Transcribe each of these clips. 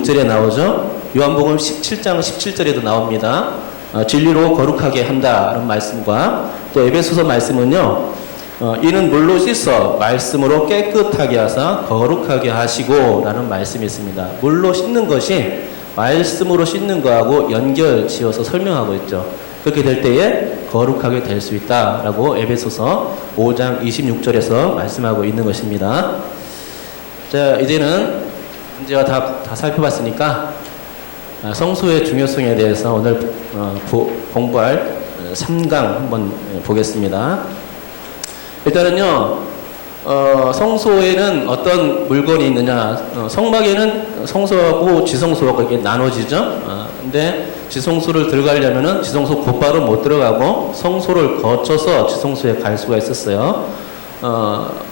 26절에 나오죠. 요한복음 17장 17절에도 나옵니다. 진리로 거룩하게 한다는 말씀과 또 에베소서 말씀은요. 이는 물로 씻어 말씀으로 깨끗하게 하사 거룩하게 하시고 라는 말씀이 있습니다. 물로 씻는 것이 말씀으로 씻는 거하고 연결 지어서 설명하고 있죠. 그렇게 될 때에 거룩하게 될 수 있다라고 에베소서 5장 26절에서 말씀하고 있는 것입니다. 자, 이제는 문제와 다 살펴봤으니까 성소의 중요성에 대해서 오늘 공부할 3강 한번 보겠습니다. 일단은요, 성소에는 어떤 물건이 있느냐. 성막에는 성소하고 지성소가 이렇게 나눠지죠. 근데 지성소를 들어가려면은 지성소 곧바로 못 들어가고 성소를 거쳐서 지성소에 갈 수가 있었어요.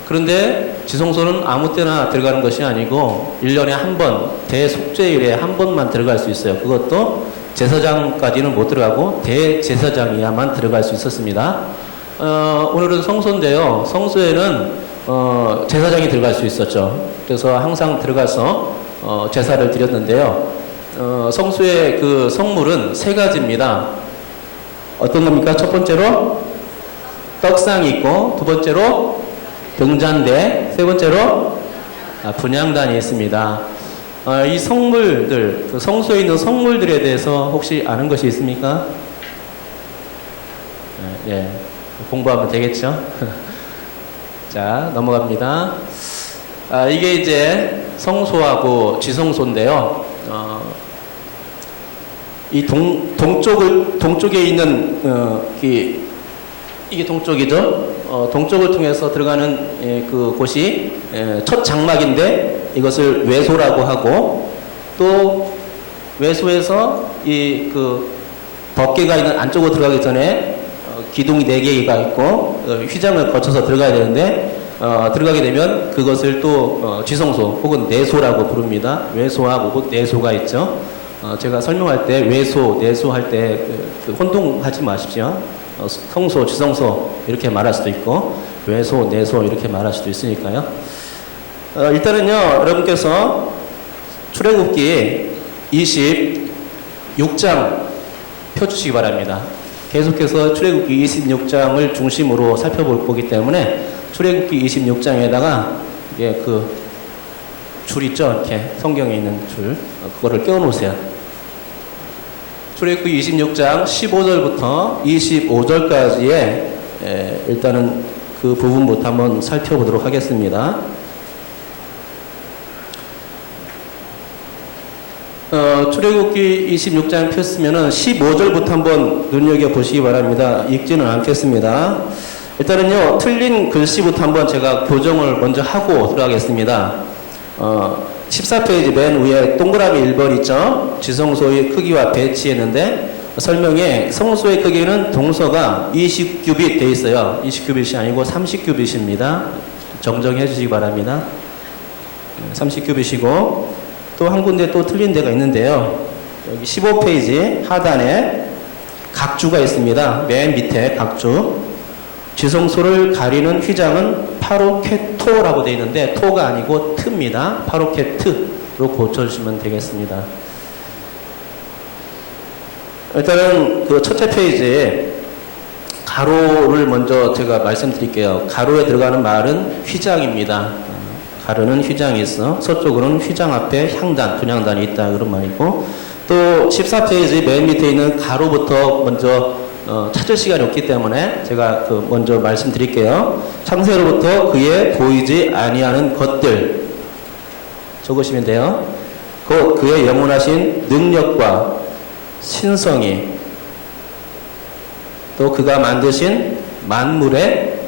그런데 지성소는 아무 때나 들어가는 것이 아니고 1년에 한 번, 대속죄일에 한 번만 들어갈 수 있어요. 그것도 제사장까지는 못 들어가고 대제사장이야만 들어갈 수 있었습니다. 오늘은 성소인데요. 성소에는 제사장이 들어갈 수 있었죠. 그래서 항상 들어가서 제사를 드렸는데요. 성소의 그 성물은 3가지입니다. 어떤 겁니까? 첫 번째로 떡상이 있고, 두 번째로 등잔대, 세 번째로 분향단이 있습니다. 이 성물들, 그 성소에 있는 성물들에 대해서 혹시 아는 것이 있습니까? 네, 공부하면 되겠죠? 자, 넘어갑니다. 이게 이제 성소하고 지성소인데요. 이 동쪽에 있는 이게 동쪽이죠. 동쪽을 통해서 들어가는 그 곳이 첫 장막인데 이것을 외소라고 하고, 또 외소에서 이 그 법궤가 있는 안쪽으로 들어가기 전에 기둥이 4개가 있고 휘장을 거쳐서 들어가야 되는데 들어가게 되면 그것을 또 지성소 혹은 내소라고 부릅니다. 외소하고 내소가 있죠. 제가 설명할 때 외소, 내소 할 때 혼동하지 마십시오. 성소, 지성소 이렇게 말할 수도 있고 외소, 내소 이렇게 말할 수도 있으니까요. 일단은요, 여러분께서 출애굽기 26장 펴주시기 바랍니다. 계속해서 출애굽기 26장을 중심으로 살펴볼 거기 때문에 출애굽기 26장에다가 그 줄 있죠? 이렇게 성경에 있는 줄, 그거를 껴놓으세요. 출애굽기 26장 15절부터 25절까지의 일단은 그 부분부터 한번 살펴보도록 하겠습니다. 출애굽기 26장 폈으면은 15절부터 한번 눈여겨보시기 바랍니다. 읽지는 않겠습니다. 일단은요, 틀린 글씨부터 한번 제가 교정을 먼저 하고 들어가겠습니다. 14페이지 맨 위에 동그라미 1번 있죠? 지성소의 크기와 배치했는데 설명에 성소의 크기는 동서가 20규빗 되어 있어요. 20규빗이 아니고 30규빗입니다. 정정해 주시기 바랍니다. 30규빗이고 또 한 군데 또 틀린 데가 있는데요. 여기 15페이지 하단에 각주가 있습니다. 맨 밑에 각주. 지성소를 가리는 휘장은 파로케토라고 되어 있는데 토가 아니고 트입니다. 파로케트로 고쳐주시면 되겠습니다. 일단은 그 첫째 페이지에 가로를 먼저 제가 말씀드릴게요. 가로에 들어가는 말은 휘장입니다. 가로는 휘장이 있어. 서쪽으로는 휘장 앞에 향단, 분향단이 있다 그런 말이고, 또 14페이지 맨 밑에 있는 가로부터 먼저 찾을 시간이 없기 때문에 제가 먼저 말씀드릴게요. 창세로부터 그의 보이지 아니하는 것들 적으시면 돼요. 곧 그의 영원하신 능력과 신성이, 또 그가 만드신 만물에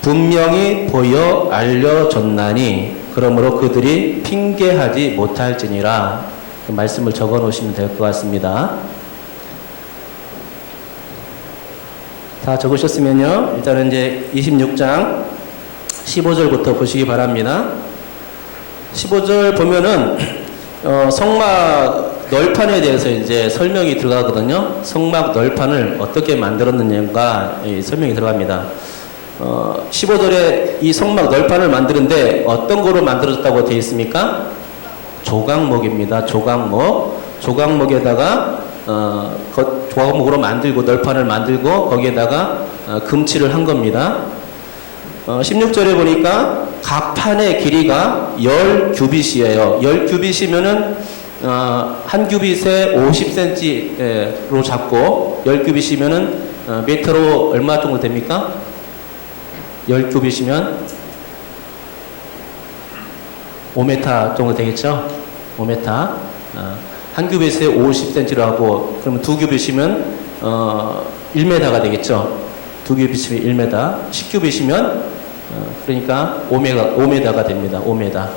분명히 보여 알려졌나니 그러므로 그들이 핑계하지 못할지니라. 그 말씀을 적어 놓으시면 될 것 같습니다. 다 적으셨으면요, 일단은 이제 26장 15절부터 보시기 바랍니다. 15절 보면은 성막 널판에 대해서 이제 설명이 들어가거든요. 성막 널판을 어떻게 만들었느냐가 설명이 들어갑니다. 15절에 이 성막 널판을 만드는데 어떤 거로 만들어졌다고 되어 있습니까? 조각목입니다. 조각목. 조각목에다가 조각목으로 만들고 널판을 만들고 거기에다가 금칠을 한 겁니다. 16절에 보니까 각 판의 길이가 10규빗이에요. 10규빗이면은 한 규빗에 50cm로 잡고 10규빗이면은 미터로 얼마 정도 됩니까? 10규빗이면 5m 정도 되겠죠? 5m. 한 규빗에 50cm로 하고 그러면 두 규빗이면 1m가 되겠죠? 두 규빗이면 1m. 10규빗이면 그러니까 5m가 됩니다. 5m.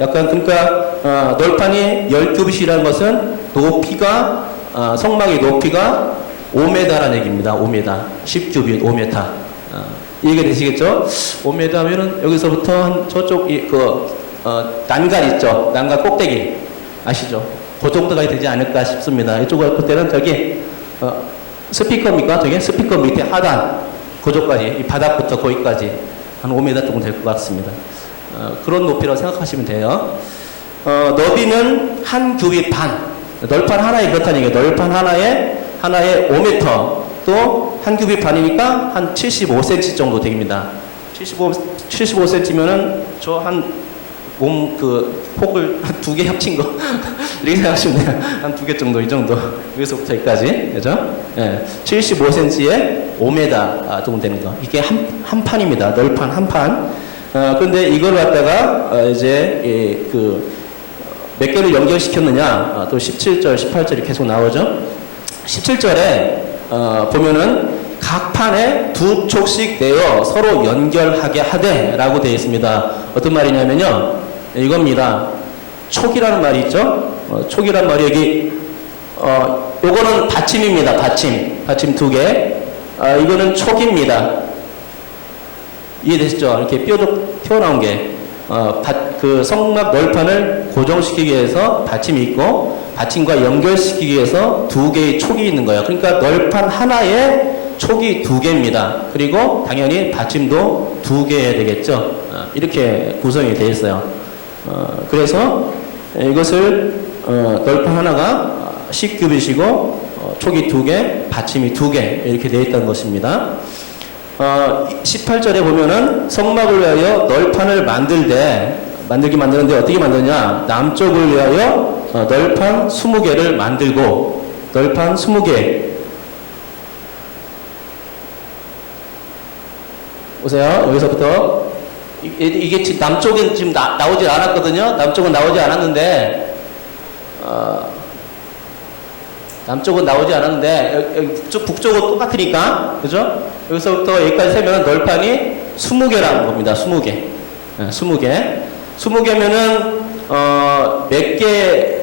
약간 그러니까 널판이 10규빗이라는 것은 높이가 성막의 높이가 5m라는 얘기입니다. 5m. 10규빗 5m. 이해가 되시겠죠? 5m 하면은 여기서부터 한 저쪽 난간 있죠? 난간 꼭대기 아시죠? 그 정도가 되지 않을까 싶습니다. 이쪽을 볼 때는 저기 스피커입니까? 저기 스피커 밑에 하단 그쪽까지 이 바닥부터 거기까지 한 5m 정도 될 것 같습니다. 그런 높이라고 생각하시면 돼요. 너비는 한 규빗 반. 널판 하나에 그렇다는 얘기예요. 널판 하나에 5m. 또 한 규빗 반이니까 한 75cm 정도 됩니다. 75cm면은 저 한 몸 폭을 한 2개 합친 거 이렇게 생각하시면 돼요. 한 2개 정도 이 정도 여기서부터 여기까지 그죠? 예, 75cm에 5m 정도 되는 거 이게 한 판입니다. 널판 한 판. 그런데 이걸 갖다가 이제 몇 개를 연결시켰느냐 또 17절 18절이 계속 나오죠. 17절에 보면은 각 판에 두 촉씩 내어 서로 연결하게 하되 라고 되어 있습니다. 어떤 말이냐면요 이겁니다. 촉이라는 말이 있죠. 촉이라는 말이 여기 요거는 받침입니다. 받침 2개. 이거는 촉입니다. 이해되시죠? 이렇게 뾰족 튀어나온 게 그 성막 널판을 고정시키기 위해서 받침이 있고 받침과 연결시키기 위해서 2개의 촉이 있는 거예요. 그러니까 널판 하나에 촉이 2개입니다. 그리고 당연히 받침도 2개 해야 되겠죠. 이렇게 구성이 되어 있어요. 그래서 이것을 널판 하나가 10규빗이고 촉이 2개, 받침이 2개 이렇게 되어 있다는 것입니다. 18절에 보면은 성막을 위하여 널판을 만드는데 어떻게 만드냐? 남쪽을 위하여 널판 20개를 만들고 널판 20개. 보세요. 여기서부터 이게 남쪽은 지금 나오지 않았거든요. 남쪽은 나오지 않았는데 남쪽은 나오지 않았는데 북쪽은 똑같으니까 그죠? 여기서부터 여기까지 세면 널판이 20개라는 겁니다. 20개. 20개면은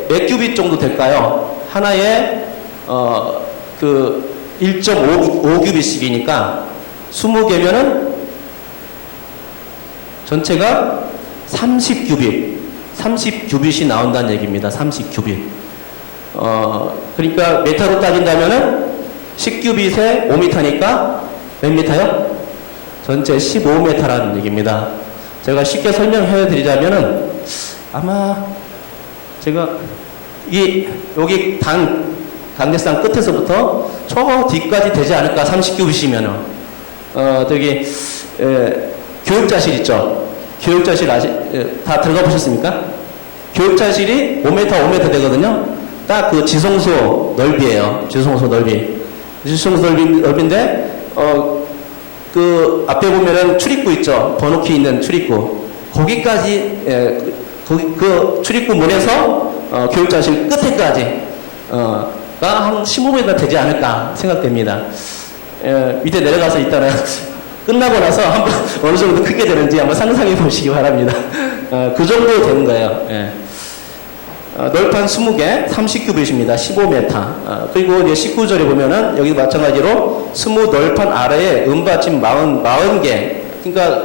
몇 규빗 정도 될까요? 하나에 1.5규빗씩이니까 20개면은 전체가 30규빗이 나온다는 얘기입니다. 30규빗. 그러니까 메타로 따진다면은 10규빗에 5m니까 몇 미터요? 전체 15m라는 얘기입니다. 제가 쉽게 설명해 드리자면은 아마 제가 여기 강대상 끝에서부터 저 뒤까지 되지 않을까 30규빗이면은 저기 교육자실 있죠? 교육자실 다 들어가 보셨습니까? 교육자실이 5m 되거든요. 딱 그 지성소 넓이에요. 지성소 넓이인데 그 앞에 보면은 출입구 있죠. 번호키 있는 출입구. 거기까지 그 출입구 문에서 교육자실 끝에까지 가 한 15m 되지 않을까 생각됩니다. 밑에 내려가서 이따가 끝나고 나서 한번 어느 정도 크게 되는지 한번 상상해 보시기 바랍니다. 그 정도 되는 거예요. 널판 20개, 30규빗입니다. 15m. 그리고 이제 19절에 보면은 여기 마찬가지로 20 널판 아래에 은받침 40개. 그러니까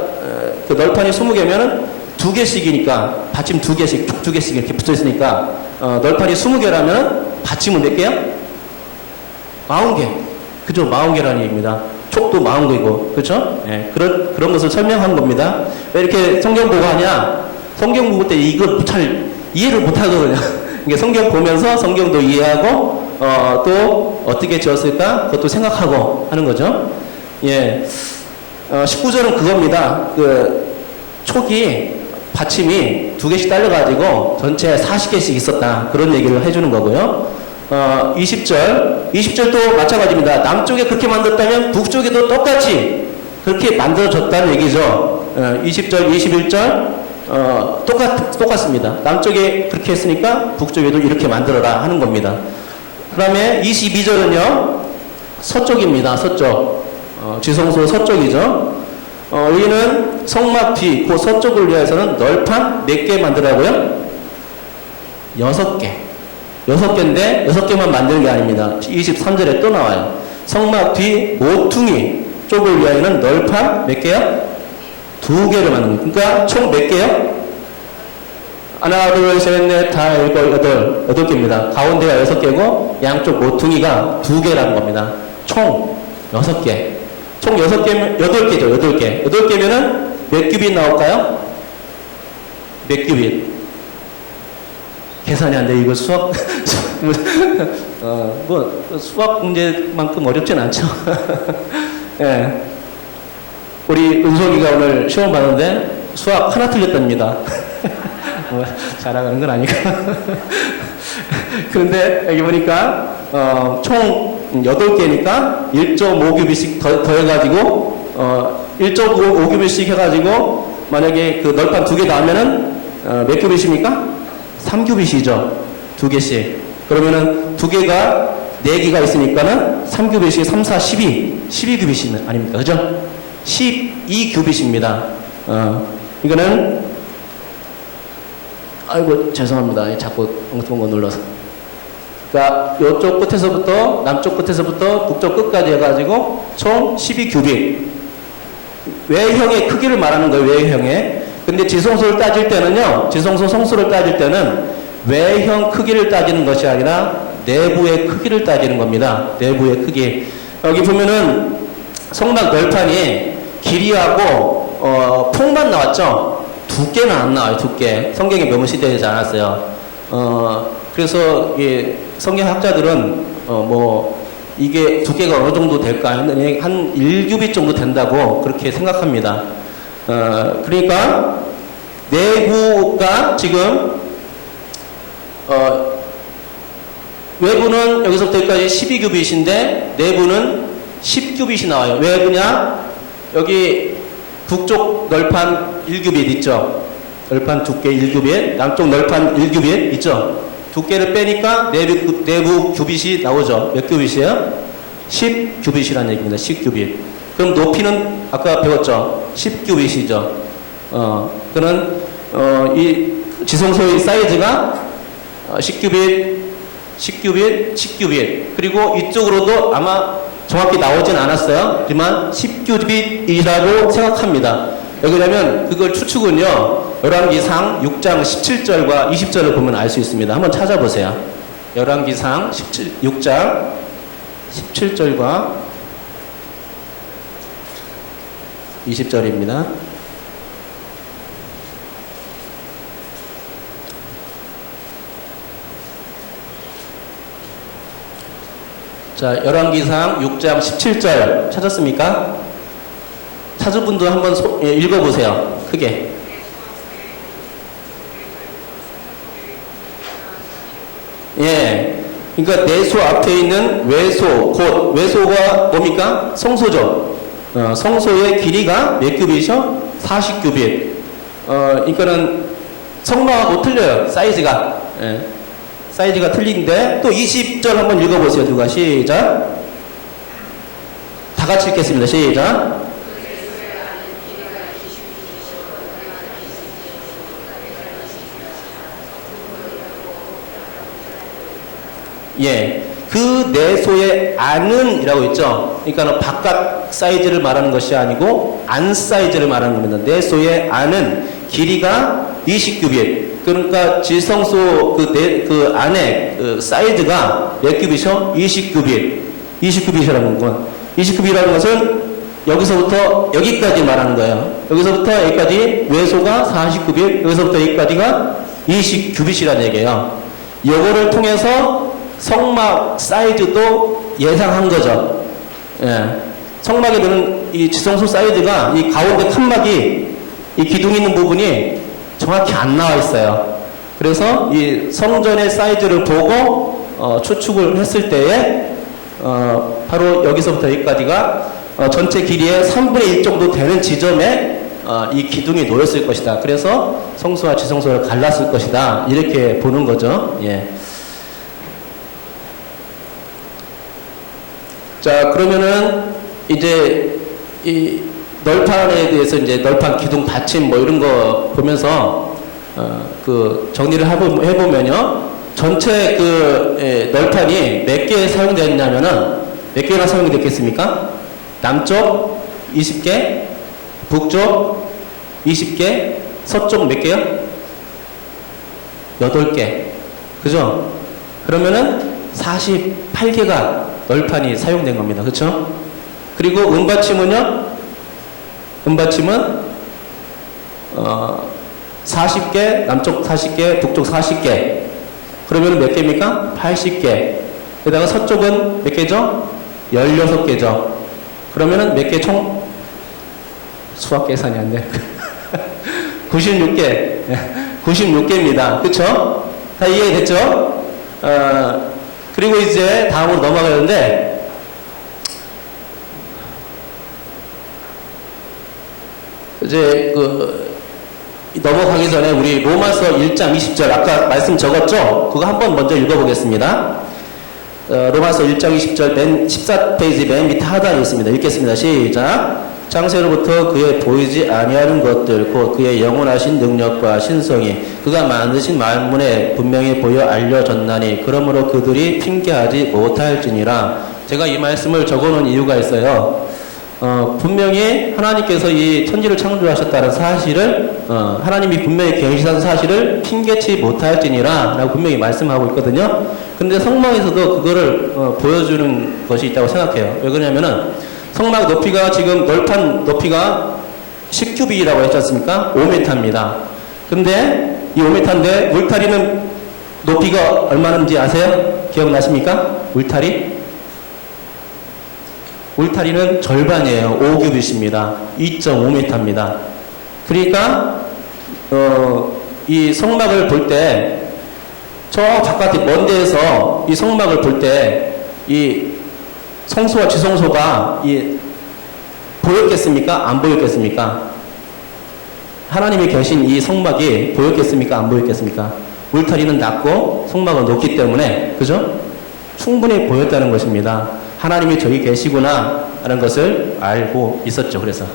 그 널판이 20개면은 2개씩이니까 받침 2개씩, 촉 2개씩 이렇게 붙어 있으니까 널판이 20개라면 받침은 몇 개야? 40개. 그죠? 40개라는 얘기입니다. 촉도 40개고, 그렇죠? 그런 것을 설명한 겁니다. 왜 이렇게 성경 보고 하냐? 성경 보고 때 이거 잘 이해를 못 하거든요. 이게 성경 보면서 성경도 이해하고, 또 어떻게 지었을까? 그것도 생각하고 하는 거죠. 예. 19절은 그겁니다. 그, 촉이, 받침이 2개씩 딸려가지고 전체 40개씩 있었다. 그런 얘기를 해주는 거고요. 20절도 마찬가지입니다. 남쪽에 그렇게 만들었다면 북쪽에도 똑같이 그렇게 만들어졌다는 얘기죠. 20절, 21절, 똑같습니다. 남쪽에 그렇게 했으니까 북쪽에도 이렇게 만들어라 하는 겁니다. 그 다음에 22절은요, 서쪽입니다. 서쪽. 지성소 서쪽이죠. 여기는 성막 뒤, 그 서쪽을 위해서는 널판 몇 개 만들라고요? 6개. 6개인데 6개만 만드는 게 아닙니다. 23절에 또 나와요. 성막 뒤 모퉁이 쪽을 위하여는 널판 몇 개요? 2개를 만드는 거예요. 그러니까 총 몇 개요? 하나, 둘, 셋, 넷, 다, 일곱, 여덟. 8개입니다. 가운데가 6개고 양쪽 모퉁이가 2개라는 겁니다. 총 6개. 총 6개면 8개죠. 8개. 8개면은 몇 규빗 나올까요? 몇 규빗? 계산이 안 돼. 이거 수학 수학 문제만큼 어렵진 않죠. 예. 우리 은송이가 오늘 시험 봤는데 수학 하나 틀렸답니다. 자랑하는 건 아니고. 그런데 여기 보니까 총 8개니까 1.5규빗씩 더해가지고 1.5규빗씩 해가지고 만약에 그 널판 2개 나오면은 몇 규빗입니까? 3규빗이죠. 2개씩. 그러면은 2개가 4개가 있으니까는 3규빗이 3, 4, 12규빗이 아닙니까? 그죠? 12규빗입니다. 이거는 아이고 죄송합니다. 자꾸 엉뚱한 거 눌러서. 그러니까 이쪽 끝에서부터 남쪽 끝에서부터 북쪽 끝까지 해가지고 총 12규빗. 외형의 크기를 말하는 거예요. 외형의. 근데 지성소를 따질 때는요. 지성소 성수를 따질 때는 외형 크기를 따지는 것이 아니라 내부의 크기를 따지는 겁니다. 내부의 크기. 여기 보면은 성막 널판이 길이하고 폭만 나왔죠. 두께는 안 나와요. 두께. 성경에 명시되지 않았어요. 그래서 이게 성경학자들은 이게 두께가 어느 정도 될까 했더니 한 1규빗 정도 된다고 그렇게 생각합니다. 그러니까 내부가 지금 외부는 여기서부터 여기까지 12규빗인데 내부는 10규빗이 나와요. 왜 그러냐? 여기 북쪽 널판 1규빗 있죠? 널판 두께 1규빗, 남쪽 널판 1규빗 있죠? 두께를 빼니까 내부 규빗이 나오죠. 몇 규빗이에요? 10규빗이라는 얘기입니다. 10규빗. 그럼 높이는 아까 배웠죠? 10규빗이죠. 그는 이 지성소의 사이즈가 10규빗, 10규빗, 10규빗. 그리고 이쪽으로도 아마 정확히 나오진 않았어요. 하지만 10규빗이라고 생각합니다. 왜냐면 그걸 추측은요. 열왕기상 6장 17절과 20절을 보면 알 수 있습니다. 한번 찾아보세요. 열왕기상 6장 17절과 20절입니다. 자, 열왕기상 6장 17절 찾았습니까? 찾은 분도 한번 읽어보세요. 크게. 예. 그러니까 내소 앞에 있는 외소, 곧 외소가 뭡니까? 성소죠. 성소의 길이가 몇 규빗이죠? 40규빗. 그러니까는 성막하고 틀려요. 사이즈가. 예. 사이즈가 틀린데 또 20절 한번 읽어보세요. 누가 시작. 다 같이 읽겠습니다. 시작. 예, 그 내소의 안은이라고 있죠. 그러니까 바깥 사이즈를 말하는 것이 아니고 안 사이즈를 말하는 겁니다. 내소의 안은 길이가 20규빗. 그러니까 지성소 그 안에 그 사이즈가 몇 규빗이요? 20규빗. 20규빗이라는 건 20규빗이라는 것은 여기서부터 여기까지 말하는 거예요. 여기서부터 여기까지 외소가 40규빗, 여기서부터 여기까지가 20규빗이라는 얘기예요. 요거를 통해서 성막 사이즈도 예상한 거죠. 예. 성막에 드는 이 지성소 사이즈가 이 가운데 칸막이 이 기둥 있는 부분이 정확히 안 나와 있어요. 그래서 이 성전의 사이즈를 보고 추측을 했을 때에 바로 여기서부터 여기까지가 전체 길이의 3분의 1 정도 되는 지점에 이 기둥이 놓였을 것이다. 그래서 성소와 지성소를 갈랐을 것이다. 이렇게 보는 거죠. 예. 자, 그러면은 이제 이 널판에 대해서 이제 널판 기둥 받침 뭐 이런 거 보면서 그 정리를 해보면요. 전체 그 널판이 몇 개 사용되었냐면은 몇 개나 사용이 됐겠습니까? 남쪽 20개, 북쪽 20개, 서쪽 몇 개요? 8개. 그죠? 그러면은 48개가 널판이 사용된 겁니다. 그렇죠? 그리고 은받침은요? 은받침은 40개, 남쪽 40개, 북쪽 40개. 그러면 몇 개입니까? 80개. 게다가 서쪽은 몇 개죠? 16개죠. 그러면은 몇 개 총? 수학 계산이 안 돼. 96개. 96개입니다. 그쵸? 다 이해됐죠? 그리고 이제 다음으로 넘어가는데, 이제 넘어가기 전에 우리 로마서 1장 20절 아까 말씀 적었죠? 그거 한번 먼저 읽어보겠습니다. 로마서 1장 20절 맨 14페이지 맨 밑에 하단에 있습니다. 읽겠습니다. 시작. 창세로부터 그의 보이지 아니하는 것들 곧 그의 영원하신 능력과 신성이 그가 만드신 만물에 분명히 보여 알려졌나니 그러므로 그들이 핑계하지 못할지니라. 제가 이 말씀을 적어놓은 이유가 있어요. 분명히 하나님께서 이 천지를 창조하셨다는 사실을 하나님이 분명히 계시한 사실을 핑계치 못할지니라 라고 분명히 말씀하고 있거든요. 근데 성막에서도 그거를 보여주는 것이 있다고 생각해요. 왜 그러냐면은 성막 높이가 지금 널판 높이가 10규빗이라고 했지 않습니까? 5m입니다. 근데 이 5m인데 울타리는 높이가 얼마인지 아세요? 기억나십니까? 울타리는 절반이에요. 5규빗입니다. 2.5m입니다. 그러니까 이 성막을 볼 때 저 바깥에 먼 데에서 이 성막을 볼 때 이 성소와 지성소가 보였겠습니까? 안 보였겠습니까? 하나님이 계신 이 성막이 보였겠습니까? 안 보였겠습니까? 울타리는 낮고 성막은 높기 때문에 그죠? 충분히 보였다는 것입니다. 하나님이 저기 계시구나 라는 것을 알고 있었죠. 그래서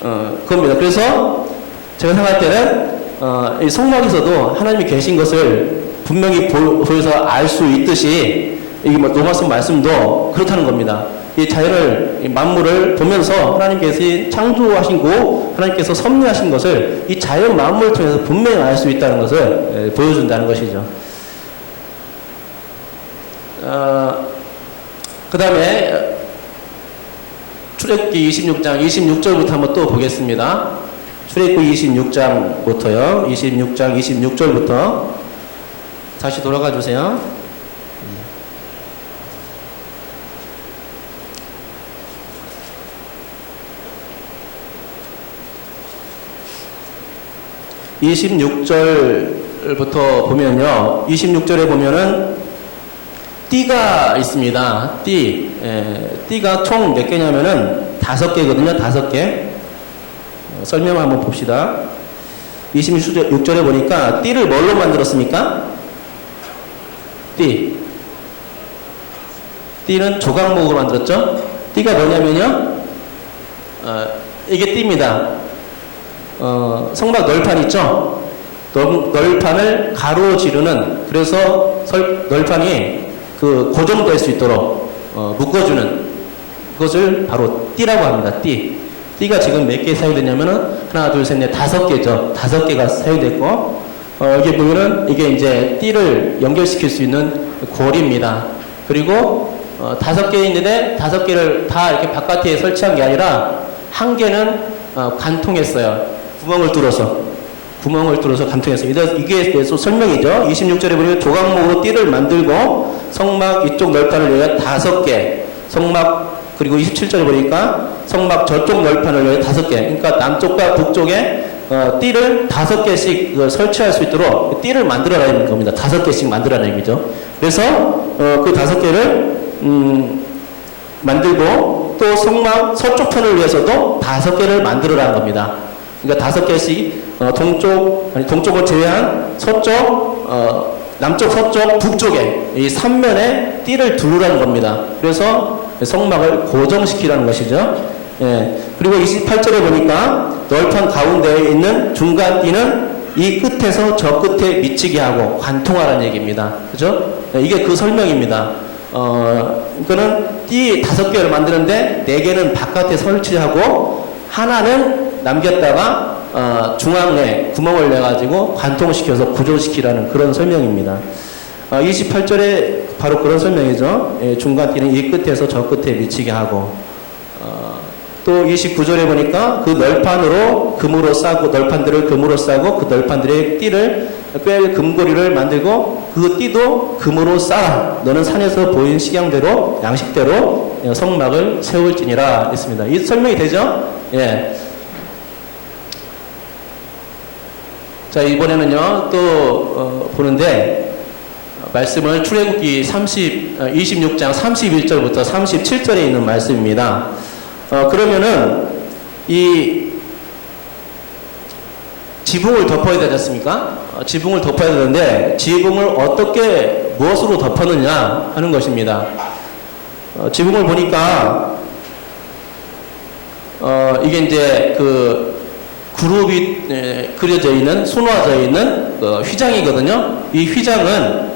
그겁니다. 그래서 제가 생각할 때는 이 성막에서도 하나님이 계신 것을 분명히 보여서 알 수 있듯이 이게 뭐 로마서 말씀도 그렇다는 겁니다. 이 자연을 이 만물을 보면서 하나님께서 창조하시고 하나님께서 섭리하신 것을 이 자연 만물을 통해서 분명히 알 수 있다는 것을 보여준다는 것이죠. 그 다음에 출애굽기 26장 26절부터 한번 또 보겠습니다. 출애굽기 26장부터요. 26장 26절부터 다시 돌아가 주세요. (26절부터) 보면요. 26절에 보면은 띠가 있습니다. 띠가 총 몇 개냐면은 5개거든요. 5개. 설명 한번 봅시다. 26절에 보니까 띠를 뭘로 만들었습니까? 띠는 조각목으로 만들었죠. 띠가 뭐냐면요. 이게 띠입니다. 성막 널판 있죠. 널판을 가로지르는, 그래서 널판이 고정될 수 있도록 묶어주는 그것을 바로 띠라고 합니다. 띠가 지금 몇 개 사용됐냐면은 하나, 둘, 셋, 넷, 5개죠. 5개가 사용됐고, 여기 보면은 이게 이제 띠를 연결시킬 수 있는 고리입니다. 그리고 5개 있는데 5개를 다 이렇게 바깥에 설치한 게 아니라 한 개는 관통했어요. 구멍을 뚫어서 구멍을 뚫어서 관통해서 이게 계속 설명이죠. 26절에 보면 조각목으로 띠를 만들고 성막 이쪽 널판을 위해 5개, 성막 그리고 27절에 보니까 성막 저쪽 널판을 위해 5개, 그러니까 남쪽과 북쪽에 띠를 5개씩 설치할 수 있도록 띠를 만들어라는 겁니다. 5개씩 만들어라는 얘기죠. 그래서 그 5개를 만들고 또 성막 서쪽 편을 위해서도 5개를 만들어라는 겁니다. 그러니까 5개씩 동쪽을 제외한 서쪽, 남쪽, 서쪽, 북쪽에 이 3면에 띠를 두르라는 겁니다. 그래서 성막을 고정시키라는 것이죠. 예. 그리고 28절에 보니까 널판 가운데에 있는 중간 띠는 이 끝에서 저 끝에 미치게 하고 관통하라는 얘기입니다. 그죠? 예, 이게 그 설명입니다. 이거는 띠 5개를 만드는데 4개는 바깥에 설치하고 하나는 남겼다가 중앙에 구멍을 내가지고 관통시켜서 고정시키라는 그런 설명입니다. 28절에 바로 그런 설명이죠. 예, 중간 띠는 이 끝에서 저 끝에 미치게 하고 또 29절에 보니까 그 널판으로 금으로 싸고 널판들을 금으로 싸고 그 널판들의 띠를 꿰 금고리를 만들고 그 띠도 금으로 싸 너는 산에서 보인 식양대로 양식대로 성막을 세울지니라 했습니다. 이 설명이 되죠? 예. 자, 이번에는요 또 보는데 말씀을 출애굽기 26장 31절부터 37절에 있는 말씀입니다. 그러면은 이 지붕을 덮어야 되지 않습니까? 지붕을 덮어야 되는데 지붕을 어떻게 무엇으로 덮었느냐 하는 것입니다. 지붕을 보니까 이게 이제 그 그룹이 그려져 있는 수놓아져 있는 휘장이거든요. 이 휘장은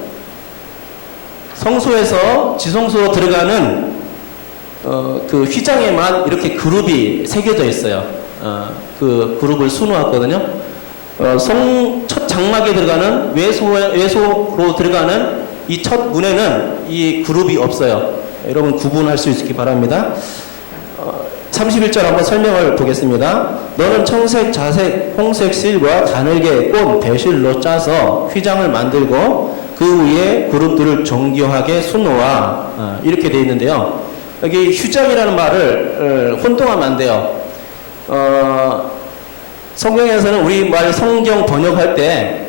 성소에서 지성소로 들어가는 그 휘장에만 이렇게 그룹이 새겨져 있어요. 그 그룹을 수놓았거든요. 첫 장막에 들어가는 외소로 들어가는 이 첫 문에는 이 그룹이 없어요. 여러분 구분할 수 있기 바랍니다. 31절 한번 설명을 보겠습니다. 너는 청색, 자색, 홍색 실과 가늘게 꼰 배실로 짜서 휘장을 만들고 그 위에 그룹들을 정교하게 수놓아 이렇게 되어 있는데요. 여기 휘장이라는 말을 혼동하면 안 돼요. 성경에서는 우리말 성경 번역할 때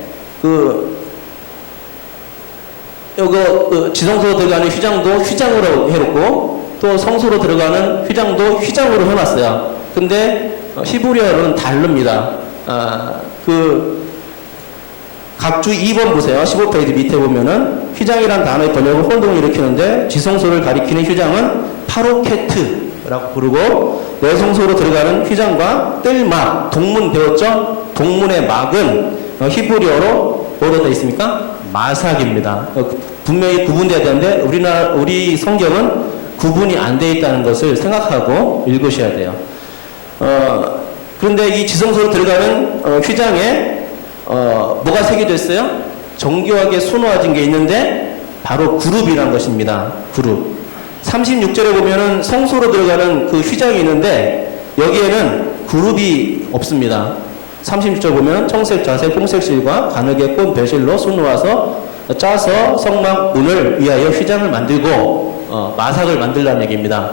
요거 지성소로 들어가는 휘장도 휘장으로 해놓고 또 성소로 들어가는 휘장도 휘장으로 해놨어요. 근데 히브리어는 다릅니다. 각주 2번 보세요. 15페이지 밑에 보면은 휘장이라는 단어의 번역을 혼동을 일으키는데 지성소를 가리키는 휘장은 파로케트라고 부르고 내성소로 들어가는 휘장과 뜰막, 동문 배웠죠? 동문의 막은 히브리어로 뭐로 되어 있습니까? 마삭입니다. 분명히 구분돼야 되는데 우리 성경은 구분이 안 되어 있다는 것을 생각하고 읽으셔야 돼요. 그런데 이 지성소로 들어가는 휘장에 뭐가 새겨져 있어요? 정교하게 수놓아진 게 있는데 바로 그룹이란 것입니다. 그룹. 36절에 보면은 성소로 들어가는 그 휘장이 있는데 여기에는 그룹이 없습니다. 36절 보면 청색, 자색, 홍색 실과 가늘게 꼰 배실로 수놓아서 짜서 성막 문을 위하여 휘장을 만들고 마삭을 만들라는 얘기입니다.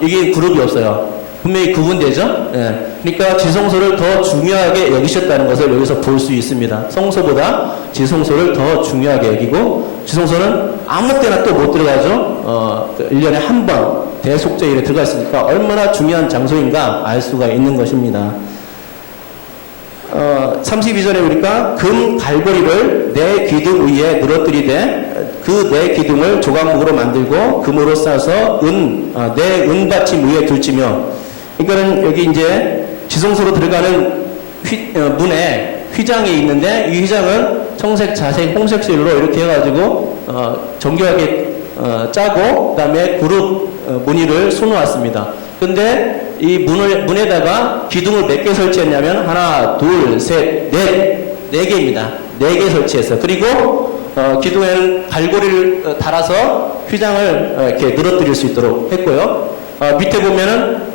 이게 그룹이 없어요. 분명히 구분되죠? 예. 그러니까 지성소를 더 중요하게 여기셨다는 것을 여기서 볼 수 있습니다. 성소보다 지성소를 더 중요하게 여기고 지성소는 아무 때나 또 못 들어가죠. 1년에 한 번 대속제일에 들어갔으니까 얼마나 중요한 장소인가 알 수가 있는 것입니다. 32절에 보니까 금 갈고리를 내 기둥 위에 늘어뜨리되 그 내 기둥을 조각목으로 만들고 금으로 싸서 내 은받침 위에 둘지며, 그러니까는 여기 이제 지성소로 들어가는 문에 휘장이 있는데 이 휘장은 청색, 자색, 홍색 실로 이렇게 해가지고 정교하게 짜고 그다음에 그룹 무늬를 수놓았습니다. 근데 이 문에다가 기둥을 몇 개 설치했냐면 하나, 둘, 셋, 넷, 4개입니다. 4개 설치했어요. 그리고 기둥에는 갈고리를 달아서 휘장을 이렇게 늘어뜨릴 수 있도록 했고요. 밑에 보면은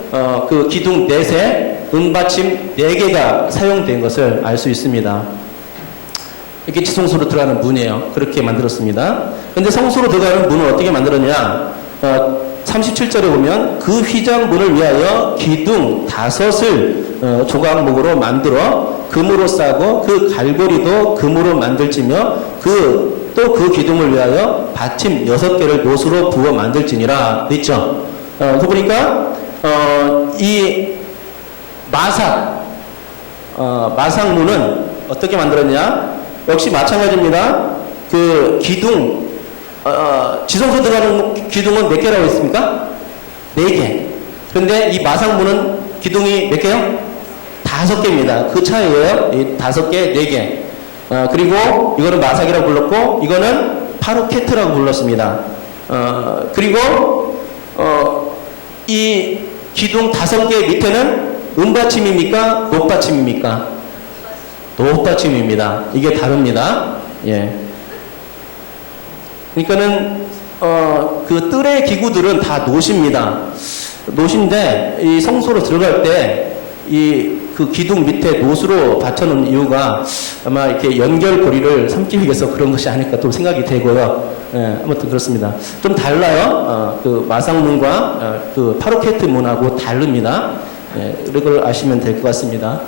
그 기둥 넷에 은받침 4개가 사용된 것을 알 수 있습니다. 이렇게 지성소로 들어가는 문이에요. 그렇게 만들었습니다. 근데 성소로 들어가는 문을 어떻게 만들었냐? 37절에 보면 그 휘장문을 위하여 기둥 5을 조각목으로 만들어 금으로 싸고 그 갈고리도 금으로 만들지며 또 그 기둥을 위하여 받침 6개를 못으로 부어 만들지니라 있죠. 그 보니까 이 마상문은 어떻게 만들었냐? 역시 마찬가지입니다. 그 기둥 지성소 들어가는 기둥은 몇 개라고 했습니까? 4개. 그런데 이 마상문은 기둥이 몇 개요? 5개입니다. 그 차이예요. 5개, 4개. 그리고 이거는 마삭이라고 불렀고 이거는 파루케트라고 불렀습니다. 그리고 이 기둥 5개 밑에는 은받침입니까? 높받침입니까? 높받침입니다. 이게 다릅니다. 예. 그러니까는 그 뜰의 기구들은 다 노십니다. 노신데 이 성소로 들어갈 때 이 그 기둥 밑에 노수로 받쳐놓은 이유가 아마 이렇게 연결고리를 삼기 위해서 그런 것이 아닐까 또 생각이 되고요. 예, 아무튼 그렇습니다. 좀 달라요. 그 마상문과 그 파루케트 문하고 다릅니다. 예, 이걸 아시면 될 것 같습니다.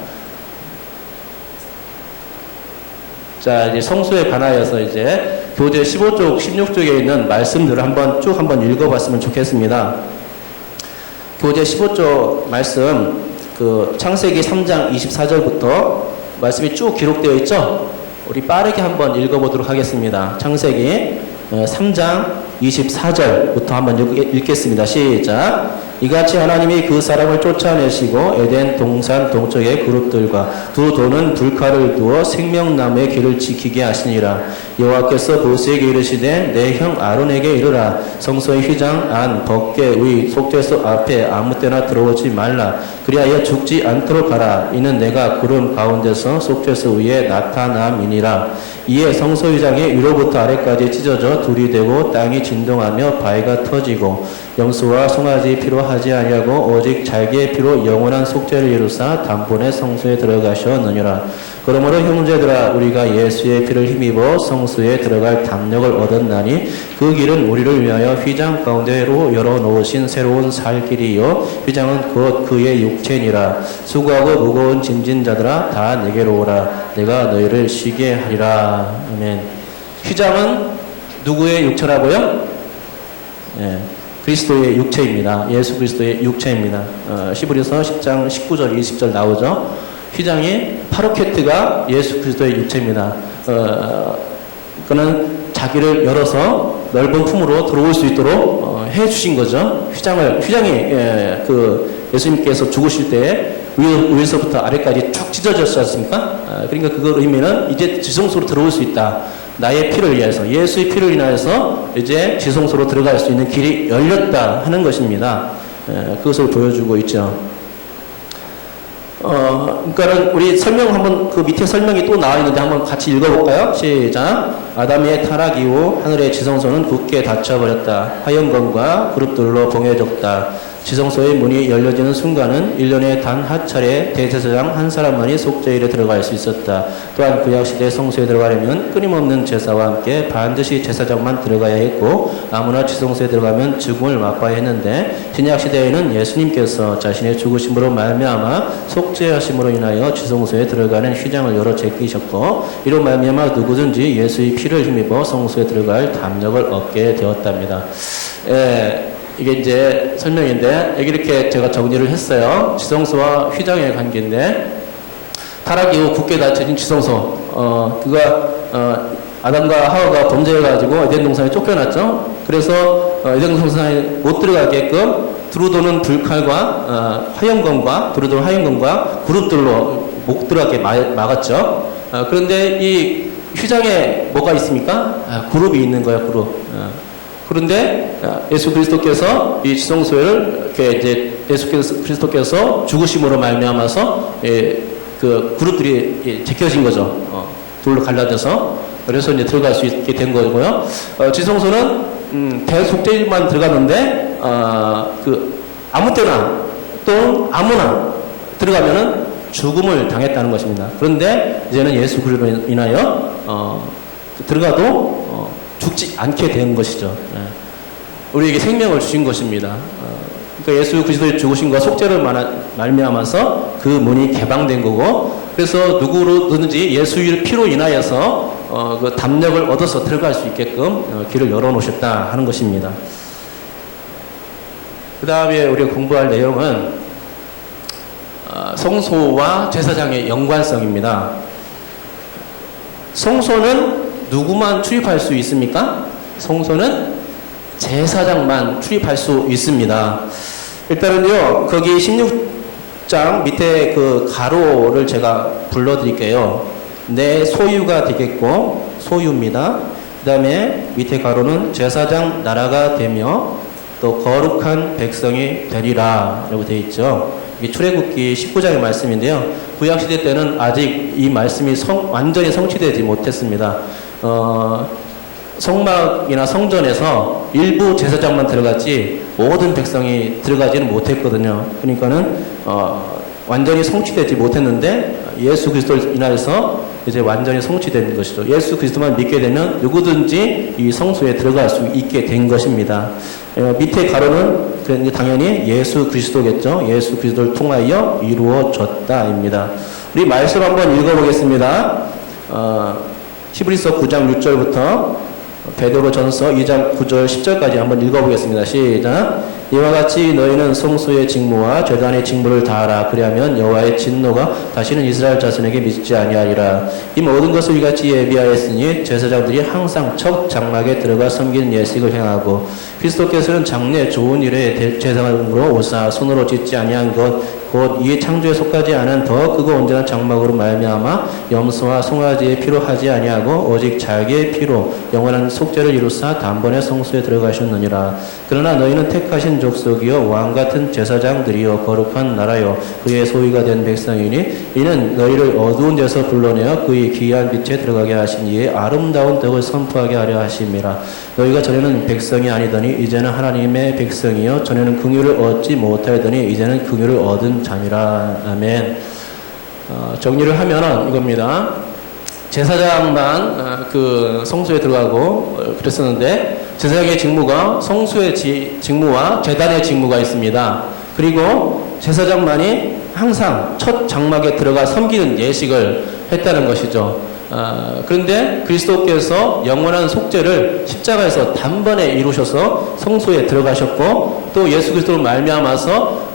자, 이제 성소에 관하여서 이제 교재 15쪽, 16쪽에 있는 말씀들을 쭉 한번 읽어봤으면 좋겠습니다. 교재 15쪽 말씀, 그 창세기 3장 24절부터 말씀이 쭉 기록되어 있죠? 우리 빠르게 한번 읽어보도록 하겠습니다. 창세기 3장 24절부터 한번 읽겠습니다. 시작. 이같이 하나님이 그 사람을 쫓아내시고 에덴 동산 동쪽의 그룹들과 두 도는 불칼을 두어 생명나무의 길을 지키게 하시니라. 여호와께서 모세에게 이르시되 내 형 아론에게 이르라. 성소의 휘장 안 벗개 위 속죄소 앞에 아무 때나 들어오지 말라. 그리하여 죽지 않도록 하라. 이는 내가 구름 가운데서 속죄소 위에 나타남이니라. 이에 성소 휘장이 위로부터 아래까지 찢어져 둘이 되고 땅이 진동하며 바위가 터지고 염소와 송아지 피로 하지 아니하고 오직 잘기의 피로 영원한 속죄를 이루사 단번에 성소에 들어가셨느니라. 그러므로 형제들아 우리가 예수의 피를 힘입어 성소에 들어갈 담력을 얻었나니 그 길은 우리를 위하여 휘장 가운데로 열어놓으신 새로운 살 길이요 휘장은 곧 그의 육체니라. 수고하고 무거운 짐진 자들아 다 내게로 오라. 내가 너희를 쉬게 하리라. 아멘. 휘장은 누구의 육체라고요? 예. 그리스도의 육체입니다. 예수 그리스도의 육체입니다. 히브리서 10장 19절 20절 나오죠. 휘장이 파루케트가 예수 그리스도의 육체입니다. 그는 자기를 열어서 넓은 품으로 들어올 수 있도록 해주신 거죠. 휘장이 그 예수님께서 죽으실 때 위에서부터 아래까지 쭉 찢어졌지 않습니까? 그러니까 그걸 의미는 이제 지성소로 들어올 수 있다. 나의 피를 위해서 예수의 피를 인하여서 이제 지성소로 들어갈 수 있는 길이 열렸다 하는 것입니다. 그것을 보여주고 있죠. 그러니까는 우리 설명 한번 그 밑에 설명이 또 나와 있는데 한번 같이 읽어볼까요? 시작. 아담의 타락 이후 하늘의 지성소는 굳게 닫혀버렸다. 화영검과 그룹들로 봉해졌다. 지성소의 문이 열려지는 순간은 1년에 단 한 차례 대제사장 한 사람만이 속죄일에 들어갈 수 있었다. 또한 구약시대 성소에 들어가려면 끊임없는 제사와 함께 반드시 제사장만 들어가야 했고 아무나 지성소에 들어가면 죽음을 맛봐야 했는데 신약시대에는 예수님께서 자신의 죽으심으로 말미암아 속죄하심으로 인하여 지성소에 들어가는 휘장을 열어 제끼셨고 이로 말미암아 누구든지 예수의 피를 힘입어 성소에 들어갈 담력을 얻게 되었답니다. 이게 이제 설명인데 여기 이렇게 제가 정리를 했어요. 지성소와 휘장의 관계인데 타락 이후 굳게 닫혀진 지성소 그가 아담과 하와가 범죄해가지고 에덴 동산에 쫓겨났죠. 그래서 에덴 동산에 못 들어가게끔 두루 도는 불칼과 화영검과 두루 도는 화영검과 그룹들로 못 들어가게 막았죠. 그런데 이 휘장에 뭐가 있습니까? 그룹이 있는 거예요. 그룹. 그런데 예수 그리스도께서 이 지성소를 이렇게 이제 예수 그리스도께서 죽으심으로 말미암아서 그 그룹들이 제껴진 거죠. 둘로 갈라져서 그래서 이제 들어갈 수 있게 된 거고요. 지성소는 대속죄만 들어갔는데 그 아무 때나 또 아무나 들어가면은 죽음을 당했다는 것입니다. 그런데 이제는 예수 그리스도로 인하여 들어가도 죽지 않게 된 것이죠. 우리에게 생명을 주신 것입니다. 그러니까 예수 그리스도의 죽으심과 속죄를 말미암아서 그 문이 개방된 거고, 그래서 누구로든지 예수의 피로 인하여서 그 담력을 얻어서 들어갈 수 있게끔 길을 열어놓으셨다 하는 것입니다. 그 다음에 우리가 공부할 내용은 성소와 제사장의 연관성입니다. 성소는 누구만 출입할 수 있습니까? 성소는 제사장만 출입할 수 있습니다. 일단은요, 거기 16장 밑에 그 가로를 제가 불러드릴게요. 내 소유가 되겠고, 소유입니다. 그 다음에 밑에 가로는 제사장 나라가 되며 또 거룩한 백성이 되리라 라고 되어 있죠. 이게 출애굽기 19장의 말씀인데요. 구약시대 때는 아직 이 말씀이 완전히 성취되지 못했습니다. 성막이나 성전에서 일부 제사장만 들어갔지 모든 백성이 들어가지는 못했거든요. 그러니까는 완전히 성취되지 못했는데 예수 그리스도를 인하여서 이제 완전히 성취된 것이죠. 예수 그리스도만 믿게 되면 누구든지 이 성소에 들어갈 수 있게 된 것입니다. 밑에 가로는 당연히 예수 그리스도겠죠. 예수 그리스도를 통하여 이루어졌다입니다. 우리 말씀 한번 읽어보겠습니다. 히브리서 9장 6절부터 베드로전서 2장 9절 10절까지 한번 읽어보겠습니다. 시작. 이와 같이 너희는 성소의 직무와 제단의 직무를 다하라. 그리하면 여호와의 진노가 다시는 이스라엘 자손에게 미치지 아니하리라. 이 모든 것을 이같이 예비하였으니 제사장들이 항상 첫 장막에 들어가 섬기는 예식을 행하고 그리스도께서는 장래 좋은 일에 제사장으로 오사 손으로 짓지 아니한 것 곧 이 창조에 속하지 않은 더 크고 온전한 장막으로 말미암아 염소와 송아지의 피로 하지 아니하고 오직 자기의 피로 영원한 속죄를 이루사 단번에 성소에 들어가셨느니라. 그러나 너희는 택하신 족속이요 왕 같은 제사장들이요 거룩한 나라요 그의 소유가 된 백성이니 이는 너희를 어두운 데서 불러내어 그의 귀한 빛에 들어가게 하신 이의 아름다운 덕을 선포하게 하려 하심이라. 너희가 전에는 백성이 아니더니 이제는 하나님의 백성이요 전에는 긍휼을 얻지 못하더니 이제는 긍휼을 얻은 자니라. 아멘. 정리를 하면은 이겁니다. 제사장만 그 성소에 들어가고 그랬었는데 제사장의 직무가 성소의 직무와 제단의 직무가 있습니다. 그리고 제사장만이 항상 첫 장막에 들어가 섬기는 예식을 했다는 것이죠. 그런데 그리스도께서 영원한 속죄를 십자가에서 단번에 이루셔서 성소에 들어가셨고 또 예수 그리스도로 말미암아서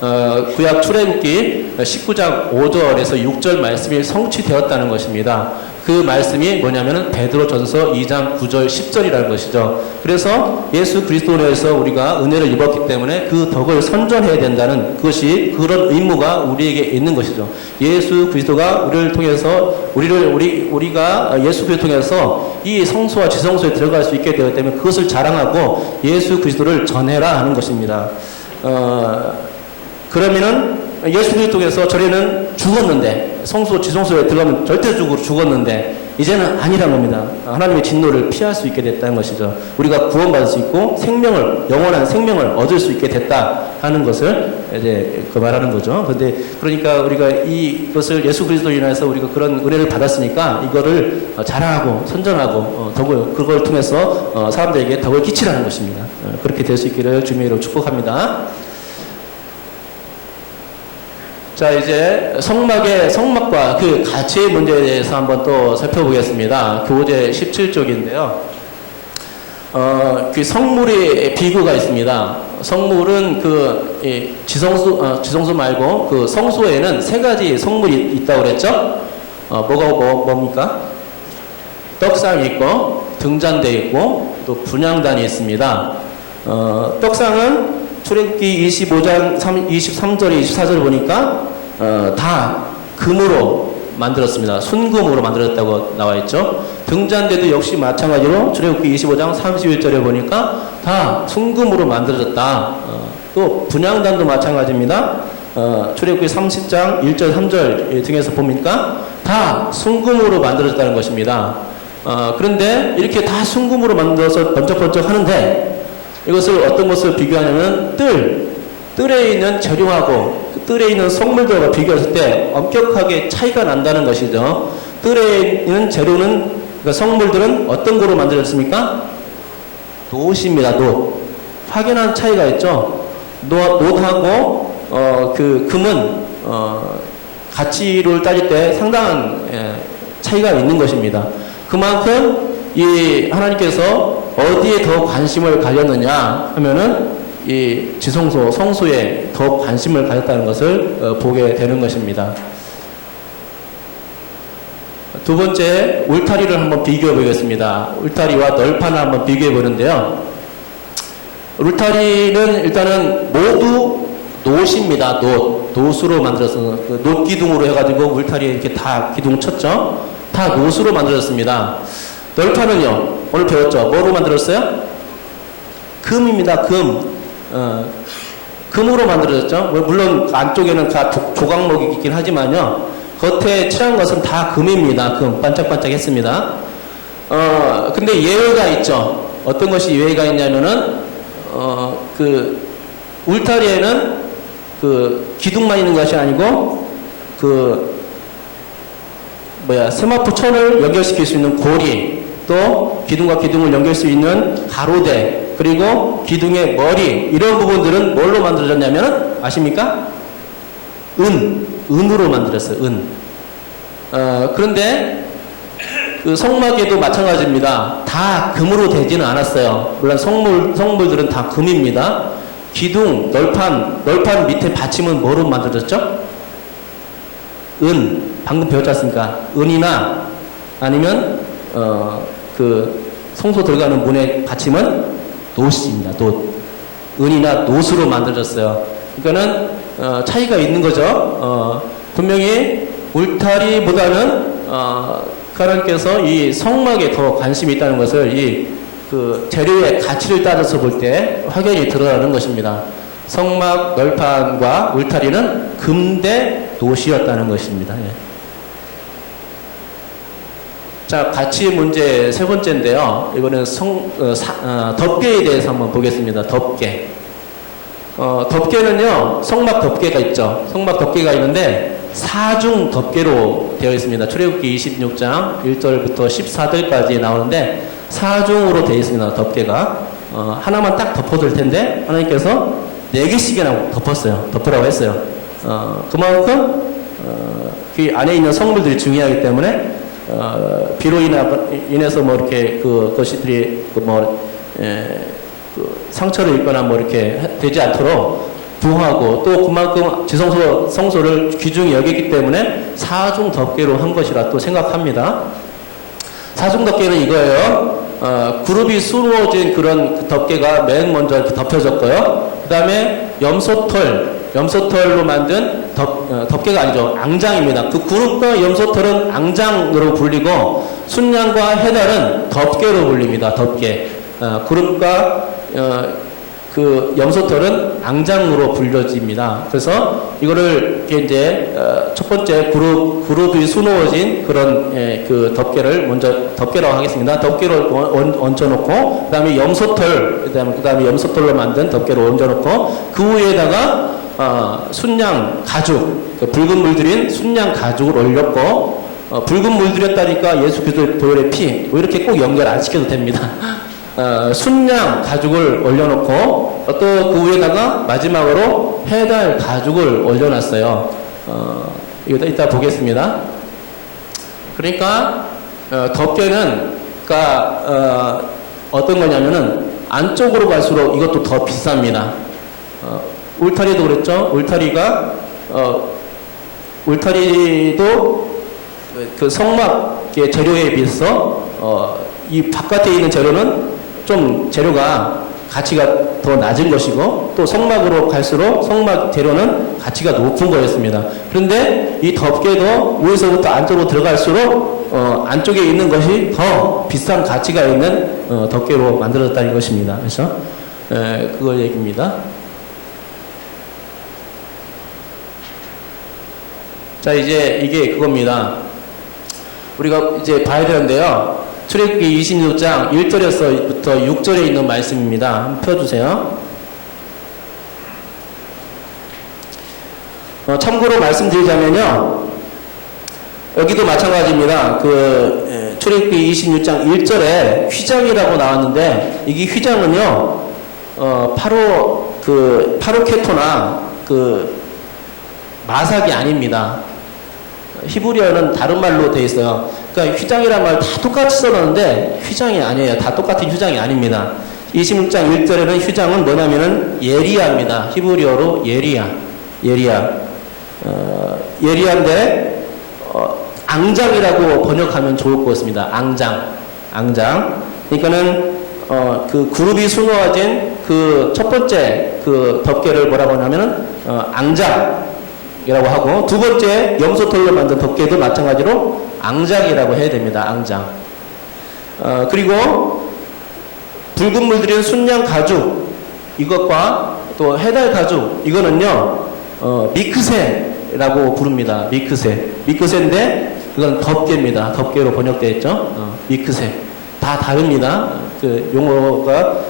구약 출애굽기 19장 5절에서 6절 말씀이 성취되었다는 것입니다. 그 말씀이 뭐냐면은 베드로전서 2장 9절 10절이라는 것이죠. 그래서 예수 그리스도로 해서 우리가 은혜를 입었기 때문에 그 덕을 선전해야 된다는 그것이 그런 의무가 우리에게 있는 것이죠. 예수 그리스도가 우리를 통해서 우리가 예수 그리스도를 통해서 이 성소와 지성소에 들어갈 수 있게 되었기 때문에 그것을 자랑하고 예수 그리스도를 전해라 하는 것입니다. 그러면은 예수 그리스도 통해서 전에는 죽었는데 성소 지성소에 들어가면 절대적으로 죽었는데 이제는 아니란 겁니다. 하나님의 진노를 피할 수 있게 됐다는 것이죠. 우리가 구원받을 수 있고 영원한 생명을 얻을 수 있게 됐다 하는 것을 이제 그 말하는 거죠. 그런데 그러니까 우리가 이것을 예수 그리스도로 인해서 우리가 그런 은혜를 받았으니까 이거를 자랑하고 선전하고 그걸 통해서 사람들에게 덕을 끼치라는 것입니다. 그렇게 될 수 있기를 주님의 이름으로 축복합니다. 자, 이제 성막과 그 가치의 문제에 대해서 한번 또 살펴보겠습니다. 교재 17쪽인데요. 그 성물의 비구가 있습니다. 성물은 지성소 말고 그 성소에는 세 가지 성물이 있다고 그랬죠? 뭡니까? 떡상이 있고, 등잔대 있고, 또 분향단이 있습니다. 떡상은 출애굽기 25장 23절에 24절을 보니까 다 금으로 만들었습니다. 순금으로 만들었다고 나와 있죠. 등잔대도 역시 마찬가지로 출애굽기 25장 31절에 보니까 다 순금으로 만들어졌다. 또 분향단도 마찬가지입니다. 출애굽기 30장 1절 3절 등에서 보니까 다 순금으로 만들어졌다는 것입니다. 그런데 이렇게 다 순금으로 만들어서 번쩍번쩍 하는데 이것을 어떤 것을 비교하냐면 뜰에 있는 재료하고 뜰에 있는 성물들과 비교했을 때 엄격하게 차이가 난다는 것이죠. 뜰에 있는 재료는, 그러니까 성물들은 어떤 거로 만들어졌습니까? 놋입니다. 놋. 확연한 차이가 있죠. 놋하고 그 금은 가치를 따질 때 상당한 차이가 있는 것입니다. 그만큼 이 하나님께서 어디에 더 관심을 가졌느냐 하면은 이 지성소, 성소에 더 관심을 가졌다는 것을 보게 되는 것입니다. 두 번째, 울타리를 한번 비교해 보겠습니다. 울타리와 널판을 한번 비교해 보는데요. 울타리는 일단은 모두 놋입니다. 놋으로 만들어서, 놋 기둥으로 해가지고 울타리에 이렇게 다 기둥 쳤죠. 다 놋으로 만들어졌습니다. 널판은요, 오늘 배웠죠. 뭐로 만들었어요? 금입니다. 금으로 만들어졌죠. 물론 안쪽에는 다 조각목이 있긴 하지만요, 겉에 칠한 것은 다 금입니다. 반짝반짝했습니다. 근데 예외가 있죠. 어떤 것이 예외가 있냐면은 그 울타리에는 그 기둥만 있는 것이 아니고 세마포 천을 연결시킬 수 있는 고리, 또 기둥과 기둥을 연결할 수 있는 가로대, 그리고 기둥의 머리, 이런 부분들은 뭘로 만들어졌냐면 아십니까? 은으로 만들었어요. 그런데 그 성막에도 마찬가지입니다. 다 금으로 되지는 않았어요. 물론 성물들은 다 금입니다. 기둥, 널판 밑에 받침은 뭐로 만들어졌죠? 방금 배웠지 않습니까? 은이나 아니면 그 성소 들어가는 문의 받침은 놋입니다. 은이나 놋으로 만들어졌어요. 그러니까는 차이가 있는 거죠. 분명히 울타리보다는 하나님께서 이 성막에 더 관심이 있다는 것을 그 재료의 가치를 따져서 볼 때 확연히 드러나는 것입니다. 성막, 널판과 울타리는 금 대 놋이었다는 것입니다. 예. 자, 가치 문제 세 번째인데요. 이번에는 덮개에 대해서 한번 보겠습니다. 덮개. 덮개는요, 성막 덮개가 있죠. 성막 덮개가 있는데, 사중 덮개로 되어 있습니다. 출애굽기 26장 1절부터 14절까지 나오는데, 사중으로 되어 있습니다. 덮개가. 하나만 딱 덮어둘 텐데, 하나님께서 4개씩이나 덮으라고 했어요. 그만큼, 그 안에 있는 성물들이 중요하기 때문에, 비로 인해서 뭐 이렇게 그것들이 상처를 입거나 뭐 이렇게 되지 않도록 부하고, 또 그만큼 성소를 귀중히 여기기 때문에 사중 덮개로 한 것이라 또 생각합니다. 사중 덮개는 이거예요. 그룹이 수놓아진 그런 덮개가 맨 먼저 이렇게 덮여졌고요. 그 다음에 염소털로 만든 덮개가 아니죠. 앙장입니다. 그 그룹과 염소털은 앙장으로 불리고, 순양과 해달은 덮개로 불립니다. 덮개. 그룹과 그 염소털은 앙장으로 불려집니다. 그래서 이거를 이제 첫 번째 그룹이 수놓아진 그런 그 덮개를 먼저 덮개라고 하겠습니다. 덮개로 얹어놓고, 그다음에 염소털, 그다음에 염소털로 만든 덮개로 얹어놓고, 그 위에다가 순양 가죽, 붉은 물들인 순양 가죽을 올렸고, 붉은 물들였다니까 예수 그리스도의 보혈의 피, 뭐 이렇게 꼭 연결 안 시켜도 됩니다. 순양 가죽을 올려놓고, 또 그 위에다가 마지막으로 해달 가죽을 올려놨어요. 이거 이따 보겠습니다. 그러니까 덮개는 어떤 거냐면은 안쪽으로 갈수록 이것도 더 비쌉니다. 울타리도 그랬죠. 울타리도 그 성막의 재료에 비해서 이 바깥에 있는 재료는 좀 재료가 가치가 더 낮은 것이고, 또 성막으로 갈수록 성막 재료는 가치가 높은 거였습니다. 그런데 이 덮개도 위에서부터 안쪽으로 들어갈수록 안쪽에 있는 것이 더 비싼 가치가 있는 덮개로 만들어졌다는 것입니다. 그래서 그걸 얘기입니다. 자, 이제 이게 그겁니다. 우리가 이제 봐야 되는데요. 출애굽기 26장 1절에서부터 6절에 있는 말씀입니다. 한번 펴주세요. 참고로 말씀드리자면요. 여기도 마찬가지입니다. 출애굽기 26장 1절에 휘장이라고 나왔는데, 이게 휘장은요, 파로케토나 마삭이 아닙니다. 히브리어는 다른 말로 되어 있어요. 그러니까 휘장이란 말 다 똑같이 써놨는데 휘장이 아니에요. 다 똑같은 휘장이 아닙니다. 26장 1절에는 휘장은 뭐냐면은 예리야입니다. 히브리어로 예리야인데 앙장이라고 번역하면 좋을 것 같습니다. 앙장. 그러니까는 그 그룹이 수놓아진 그 첫 번째 그 덮개를 뭐라고 하냐면은 앙장이라고 하고, 두 번째 염소털로 만든 덮개도 마찬가지로 앙장이라고 해야 됩니다. 앙장. 그리고 붉은 물들인 순양 가죽, 이것과 또 해달 가죽, 이거는요 미크세라고 부릅니다. 미크세인데 이건 덮개입니다. 덮개로 번역되어 있죠. 미크세. 다 다릅니다. 그 용어가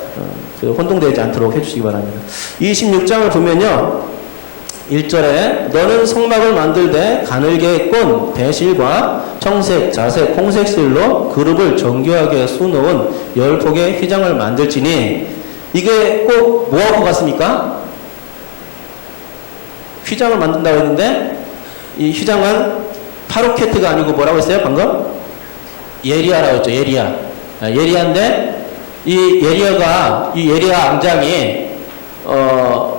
혼동되지 않도록 해주시기 바랍니다. 26장을 보면요, 1절에 너는 성막을 만들되 가늘게 꼰 배실과 청색, 자색, 홍색 실로 그룹을 정교하게 수놓은 10폭의 휘장을 만들지니, 이게 꼭 뭐하고 같습니까? 휘장을 만든다고 했는데, 이 휘장은 파로케트가 아니고 뭐라고 했어요 방금? 예리야라고 했죠. 예리야인데 이 예리야 앙장이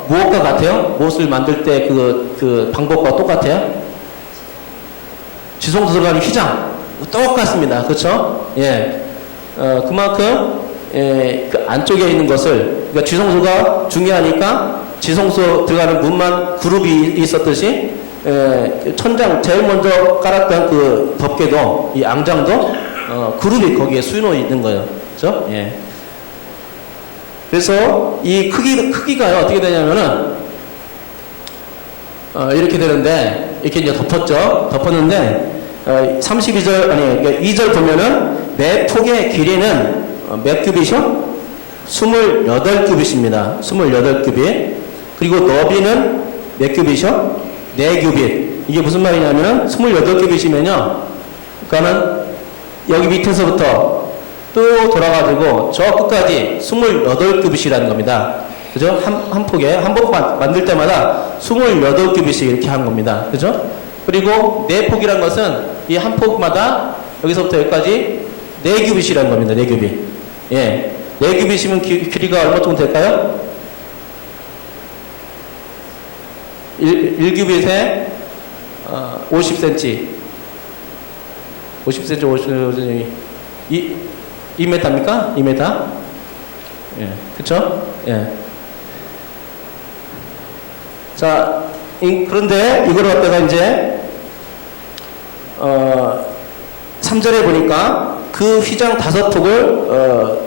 무엇과 같아요? 무엇을 만들 때 그 방법과 똑같아요? 지성소 들어가는 휘장 똑같습니다. 그렇죠? 예. 그만큼 그 안쪽에 있는 것을, 그러니까 지성소가 중요하니까 지성소 들어가는 문만 그룹이 있었듯이 천장 제일 먼저 깔았던 그 덮개도, 이 앙장도 그룹이 거기에 수놓여 있는 거예요. 그렇죠? 예. 그래서 이 크기가요 어떻게 되냐면은 이렇게 되는데, 이렇게 이제 덮었는데 32절 그러니까 2절 보면은 매 폭의 길이는 몇 규빗이요? 28규빗입니다. 28규빗. 그리고 너비는 몇 규빗이요? 4규빗. 이게 무슨 말이냐면은 28규빗이면요, 그러니까는 여기 밑에서부터 또 돌아가지고 저 끝까지 28규빗이라는 겁니다. 그죠? 한 폭에, 한 폭 만들 때마다 28규빗씩 이렇게 하는 겁니다. 그죠? 그리고 4폭이란 것은 이 한 폭마다 여기서부터 여기까지 4규빗이라는 겁니다. 4규빗. 예. 4규빗이면 길이가 얼마 정도 될까요? 1규빗에 50cm. 50cm, 2m입니까? 2m? 예. 그쵸? 예. 자, 그런데 이걸 갖다가 이제 3절에 보니까 그 휘장 5폭을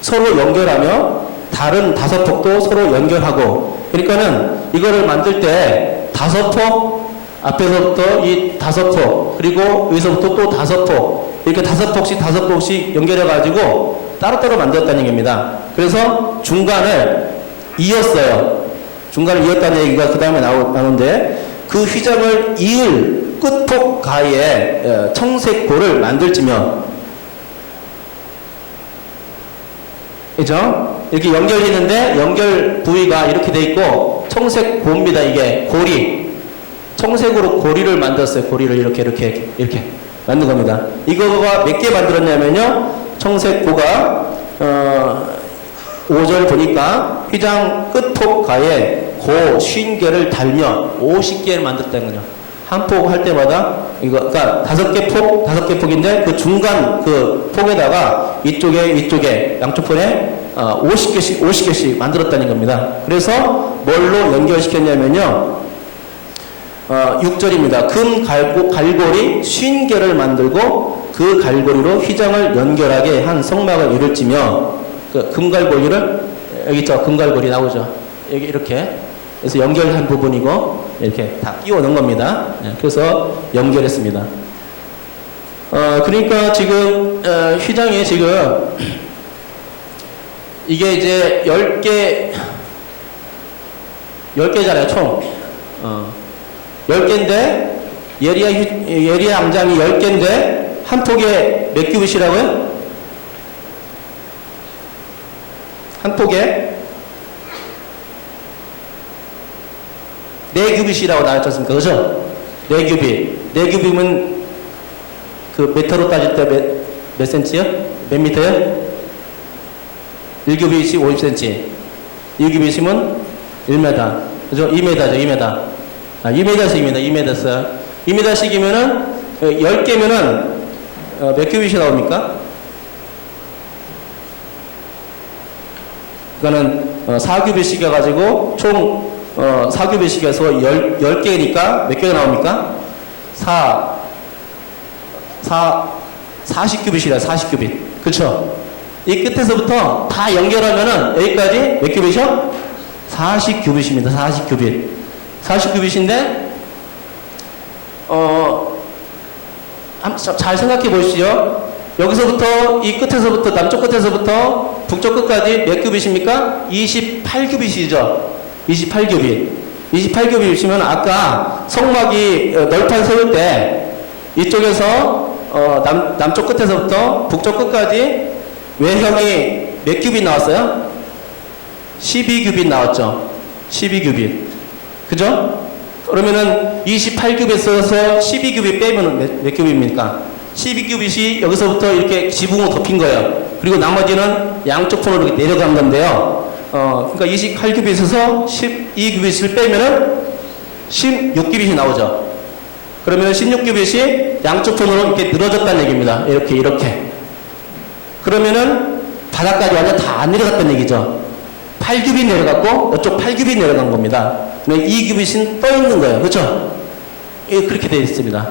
서로 연결하며 다른 5폭도 서로 연결하고, 그러니까는 이거를 만들 때 5폭, 앞에서부터 이 5폭, 그리고 여기서부터 또 5폭, 이렇게 5폭씩 연결해가지고 따로따로 만들었다는 얘기입니다. 그래서 중간을 이었어요. 중간을 이었다는 얘기가 그 다음에 나오는데, 그 휘장을 이을 끝폭 가에 청색고를 만들지며, 그죠? 이렇게 연결되는데 연결 부위가 이렇게 돼 있고 청색고입니다. 이게 고리. 청색으로 고리를 만들었어요. 고리를 이렇게 만든 겁니다. 이거가 몇 개 만들었냐면요, 청색고가 5절 보니까 휘장 끝폭 가에 고 50개를 달며 50개를 만들었다는 거죠. 한 폭 할 때마다 이거, 그러니까 5개 폭인데 그 중간 그 폭에다가 이쪽에 양쪽 편에 50개씩 만들었다는 겁니다. 그래서 뭘로 연결시켰냐면요, 6절입니다. 금 갈고리 50개를 만들고 그 갈고리로 휘장을 연결하게 한 성막을 이룰지며, 그 금갈고리를, 여기 있죠? 금갈고리 나오죠? 여기 이렇게. 그래서 연결한 부분이고, 이렇게 다 끼워 넣은 겁니다. 그래서 연결했습니다. 그러니까 지금, 휘장이 지금, 이게 이제 10개잖아요, 총. 10개인데 예리아 앙장이 10개인데 한 폭에 몇 규빗이라고요? 한 폭에 4규빗이라고 나왔지 않습니까? 그죠? 4규빗. 4규빗이면 그 미터로 따질 때 몇 센치요? 몇 미터요? 1규빗이 50cm. 2규빗이면 1m. 그죠? 2m죠, 2m. 아, 2m씩 2m. 2m씩이면은 10개면은 몇 규빗이 나옵니까? 이거는 4규빗씩 해가지고 총 4규빗씩 해서 10개니까 몇 개가 나옵니까? 40규빗이라 40규빗. 그쵸? 이 끝에서부터 다 연결하면은 여기까지 몇 규빗이요? 40규빗입니다. 40규빗. 40규빗인데, 잘 생각해 보시죠. 여기서부터, 이 끝에서부터, 남쪽 끝에서부터 북쪽 끝까지 몇 규빗입니까? 28규빗이죠. 28규빗. 28규빗이면 아까 성막이 널판 세울 때 이쪽에서 남쪽 끝에서부터 북쪽 끝까지 외형이 몇 규빗 나왔어요? 12규빗 나왔죠. 12규빗. 그죠? 그러면은 28규빗에서 12규빗 빼면 몇 규빗입니까? 12규빗이 여기서부터 이렇게 지붕을 덮인 거예요. 그리고 나머지는 양쪽 편으로 이렇게 내려간 건데요. 그러니까 28규빗에서 12규빗을 빼면은 16규빗이 나오죠. 그러면 16규빗이 양쪽 편으로 이렇게 늘어졌다는 얘기입니다. 이렇게. 그러면은 바닥까지 완전 다 안 내려갔다는 얘기죠. 8규빗 내려갔고 이쪽 8규빗 내려간 겁니다. 2규빗은 떠 있는 거예요. 그렇죠? 그렇게 되어 있습니다.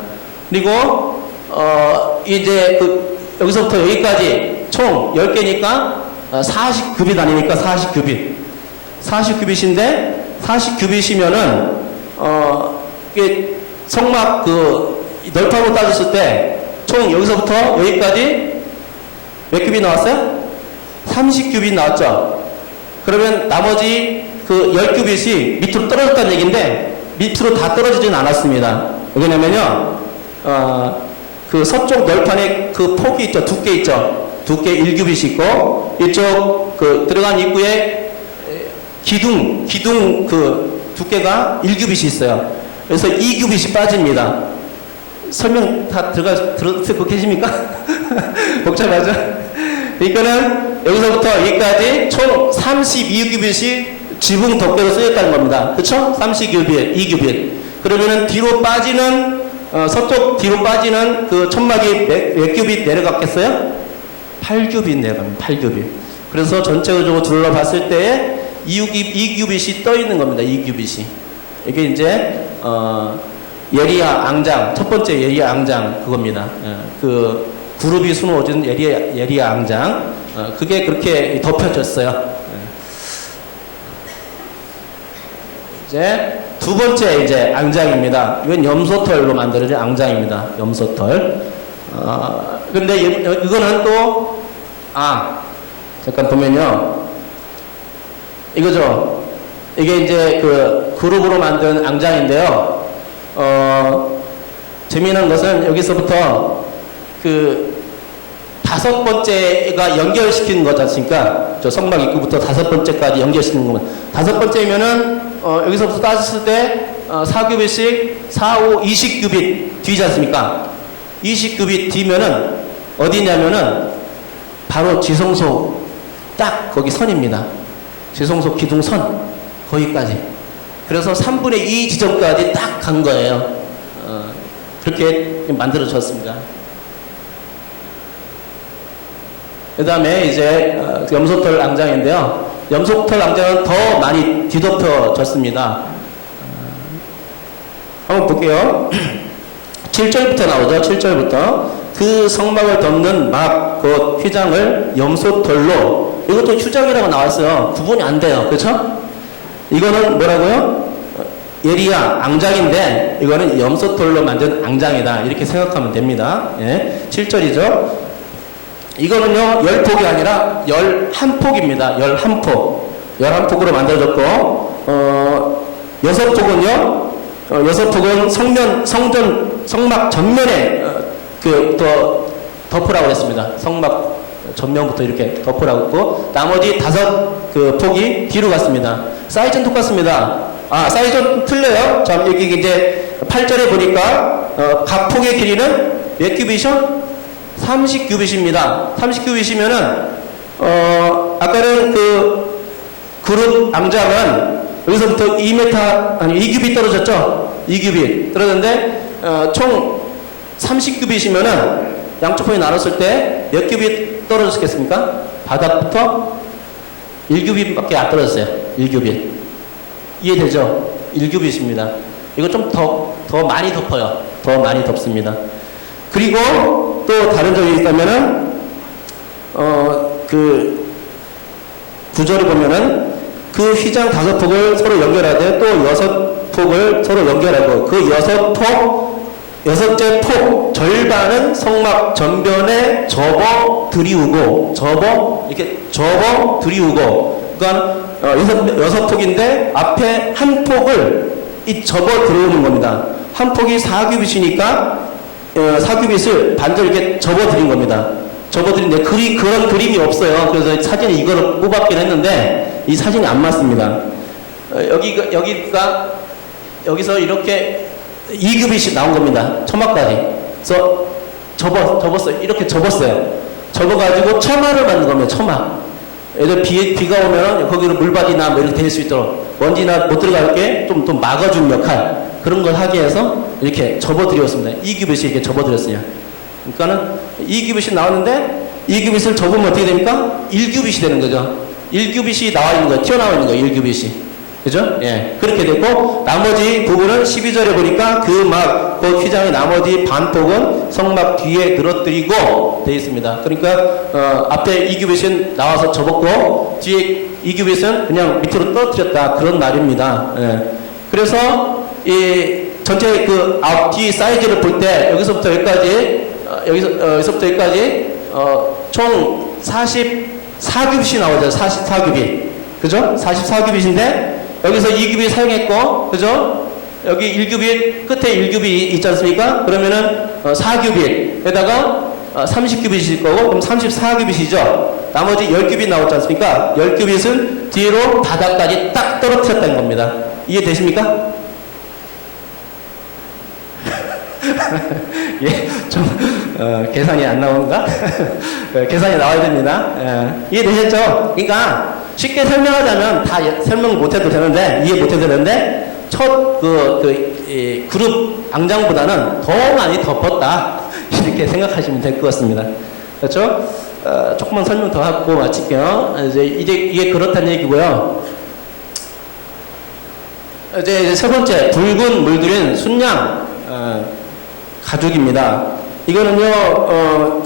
그리고 이제 여기서부터 여기까지 총 10개니까 40규빗 아니니까 40규빗. 40규빗인데 40규빗이면은 이게 성막 널판으로 따졌을 때 총 여기서부터 여기까지 몇 규빗 나왔어요? 30규빗 나왔죠. 그러면 나머지 10규빗이 밑으로 떨어졌다는 얘기인데 밑으로 다 떨어지진 않았습니다. 왜냐면요, 서쪽 널판에 폭이 있죠. 두께 있죠. 두께 1규빗이 있고 이쪽 들어간 입구에 기둥 두께가 1규빗이 있어요. 그래서 2규빗이 빠집니다. 설명 다 들었을 계십니까? 복잡하죠? 그러니까는 여기서부터 여기까지 총 32규빗이 지붕 덮개로 쓰였다는 겁니다. 그쵸? 30규빗, 2규빗. 그러면은 뒤로 빠지는, 서쪽 뒤로 빠지는 천막이 몇 규빗 내려갔겠어요? 8규빗 내려갑니다. 8규빗. 그래서 전체적으로 둘러봤을 때에 2규빗이 떠 있는 겁니다. 2규빗이. 이게 이제, 예리아 앙장, 첫 번째 예리아 앙장 그겁니다. 그룹이 수놓아진 예리아 앙장. 그게 그렇게 덮여졌어요. 이제 두 번째 이제 앙장입니다. 이건 염소털로 만들어진 앙장입니다. 염소털. 근데 이거는 또, 잠깐 보면요. 이거죠. 이게 이제 그룹으로 만든 앙장인데요. 재미있는 것은 여기서부터 5번째가 연결시키는 거지 않습니까? 저 성막 입구부터 5번째까지 연결시키는 거면 5번째면은 여기서부터 따졌을 때 4규빗씩 4, 5, 20규빗 뒤지 않습니까? 20규빗 뒤면은 어디냐면은 바로 지성소 딱 거기 선입니다. 지성소 기둥선 거기까지. 그래서 3분의 2 지점까지 딱 간 거예요. 그렇게 만들어졌습니다. 그 다음에 이제 염소털 앙장인데요. 염소털 앙장은 더 많이 뒤덮여졌습니다. 한번 볼게요. 7절부터 나오죠. 7절부터. 그 성막을 덮는 막 휘장을 염소털로, 이것도 휴장이라고 나왔어요. 구분이 안 돼요. 그렇죠? 이거는 뭐라고요? 예리아 앙장인데 이거는 염소털로 만든 앙장이다. 이렇게 생각하면 됩니다. 예, 7절이죠. 이거는요 10폭이 아니라 11폭입니다. 11폭. 11폭으로 만들어졌고 6폭은요 여섯 폭은 성막 전면에 덮으라고 했습니다. 성막 전면부터 이렇게 덮으라고 했고, 나머지 5 폭이 뒤로 갔습니다. 사이즈는 똑같습니다. 사이즈는 틀려요. 자, 여기 이제 8절에 보니까, 각 폭의 길이는 몇 큐빗이요? 30큐빗입니다. 30큐빗이면은, 아까는 그룹 앙장은 여기서부터 2큐빗 떨어졌죠? 2큐빗 떨어졌는데, 총 30큐빗이면은 양쪽 편이 나눴을 때 몇 큐빗 떨어졌겠습니까? 바닥부터 1큐빗밖에 안 떨어졌어요. 1큐빗. 이해되죠? 1큐빗입니다. 이거 좀 더 많이 덮어요. 더 많이 덮습니다. 그리고 또 다른 점이 있다면은, 구절을 보면은 그 휘장 5폭을 서로 연결하되 또 6폭을 서로 연결하고 그 6째 폭 절반은 성막 전변에 접어 들이우고 그러니까 6폭인데 앞에 한 폭을 접어 들어오는 겁니다. 한 폭이 4큐빗이니까 4큐빗을 반절 이렇게 접어 들인 겁니다. 접어드린데 그런 그림이 없어요. 그래서 사진에 이거를 뽑았긴 했는데 이 사진이 안 맞습니다. 여기서 이렇게 2큐빗이 나온 겁니다. 처마까지. 그래서 접었어요. 이렇게 접었어요. 접어가지고 처마를 만든 겁니다. 처마. 예를 비가 오면 거기로 물받이나 뭐 이렇게 될 수 있도록 먼지나 못 들어가게 좀 막아준 역할, 그런 걸 하기 위해서 이렇게 접어드렸습니다. 2큐빗이 이렇게 접어드렸어요. 그러니까는 2큐빗이 나왔는데 2큐빗을 접으면 어떻게 됩니까? 1큐빗이 되는 거죠. 1큐빗이 나와 있는 거예요. 튀어나와 있는 거예요. 1큐빗이. 그죠? 예. 그렇게 됐고, 나머지 부분은 12절에 보니까 그 휘장의 나머지 반폭은 성막 뒤에 늘어뜨리고 되어 있습니다. 그러니까, 앞에 2큐빗은 나와서 접었고, 뒤에 2큐빗은 그냥 밑으로 떨어뜨렸다. 그런 말입니다. 예. 그래서, 이 전체 뒤 사이즈를 볼 때, 여기서부터 여기까지, 총 44큐빗이 나오죠. 44큐빗. 그죠? 44큐빗인데, 여기서 2큐빗 사용했고, 그죠? 여기 1큐빗, 끝에 1큐빗 있지 않습니까? 그러면은 4큐빗에다가 30큐빗일 거고, 그럼 34큐빗이죠? 나머지 10큐빗 나오지 않습니까? 10큐빗은 뒤로 바닥까지 딱 떨어뜨렸다는 겁니다. 이해되십니까? 예, 계산이 안 나오는가? 계산이 나와야 됩니다. 이해되셨죠? 그러니까, 쉽게 설명하자면 다 설명을 못해도 되는데, 이해 못해도 되는데, 첫 그룹 앙장보다는 더 많이 덮었다. 이렇게 생각하시면 될 것 같습니다. 그렇죠? 조금만 설명 더 하고 마칠게요. 이게 그렇다는 얘기고요. 이제 세 번째, 붉은 물들인 순양, 가죽입니다. 이거는요,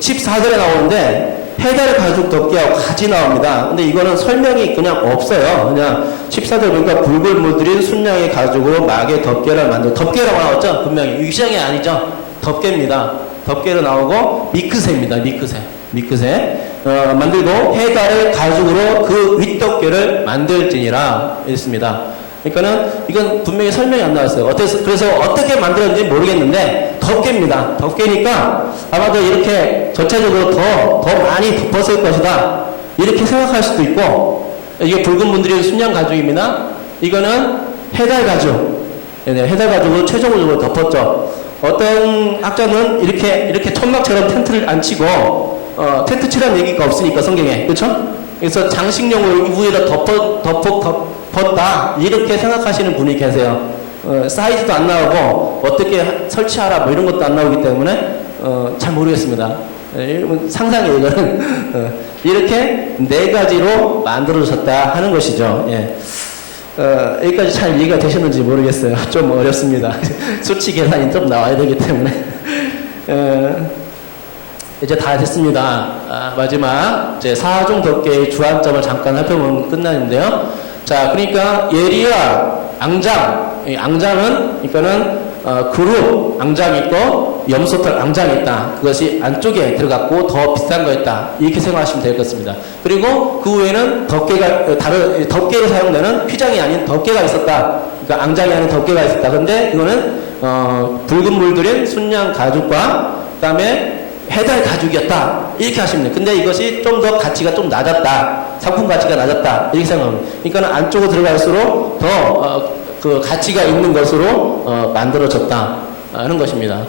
14절에 나오는데, 해달 가죽 덮개하고 가지 나옵니다. 근데 이거는 설명이 그냥 없어요. 그냥 14절 보니까 붉은 물들인 순양의 가죽으로 막의 덮개를 만들고, 덮개라고 나왔죠? 분명히. 유시장이 아니죠? 덮개입니다. 덮개로 나오고, 미크새입니다. 미크새. 만들고, 해달을 가죽으로 그 윗덮개를 만들지니라. 이랬습니다. 그러니까는 이건 분명히 설명이 안 나왔어요. 그래서 어떻게 만들었는지 모르겠는데 덮개입니다. 덮개니까 아마도 이렇게 전체적으로 더 많이 덮었을 것이다. 이렇게 생각할 수도 있고, 이게 붉은 분들이 순양 가죽입니다. 이거는 해달 가죽. 해달 가죽으로 최종적으로 덮었죠. 어떤 학자는 이렇게 천막처럼 텐트를 안 치고 텐트 치라는 얘기가 없으니까 성경에, 그렇죠? 그래서 장식용으로 위에다 덮었다 이렇게 생각하시는 분이 계세요. 사이즈도 안 나오고 어떻게 설치하라 뭐 이런 것도 안 나오기 때문에 잘 모르겠습니다. 상상의 이거는 이렇게 4가지로 만들어졌다 하는 것이죠. 예. 여기까지 잘 이해가 되셨는지 모르겠어요. 좀 어렵습니다. 수치 계산이 좀 나와야 되기 때문에. 이제 다 됐습니다. 마지막 이제 4종 덮개의 주안점을 잠깐 살펴보면 끝나는데요. 자, 그러니까 예리와 앙장, 앙장은 그러니까는 그룹 앙장이 있고 염소털 앙장이 있다. 그것이 안쪽에 들어갔고 더 비싼 거였다. 이렇게 생각하시면 될 것 같습니다. 그리고 그 후에는 다른 덮개로 사용되는 휘장이 아닌 덮개가 있었다. 그러니까 앙장이 아닌 덮개가 있었다. 근데 이거는 붉은 물들인 순양 가죽과 그다음에 해달 가죽이었다. 이렇게 하시면 돼요. 근데 이것이 좀 더 가치가 좀 낮았다. 상품 가치가 낮았다. 이렇게 생각합니다. 그러니까 안쪽으로 들어갈수록 더 그 가치가 있는 것으로 만들어졌다 하는 것입니다.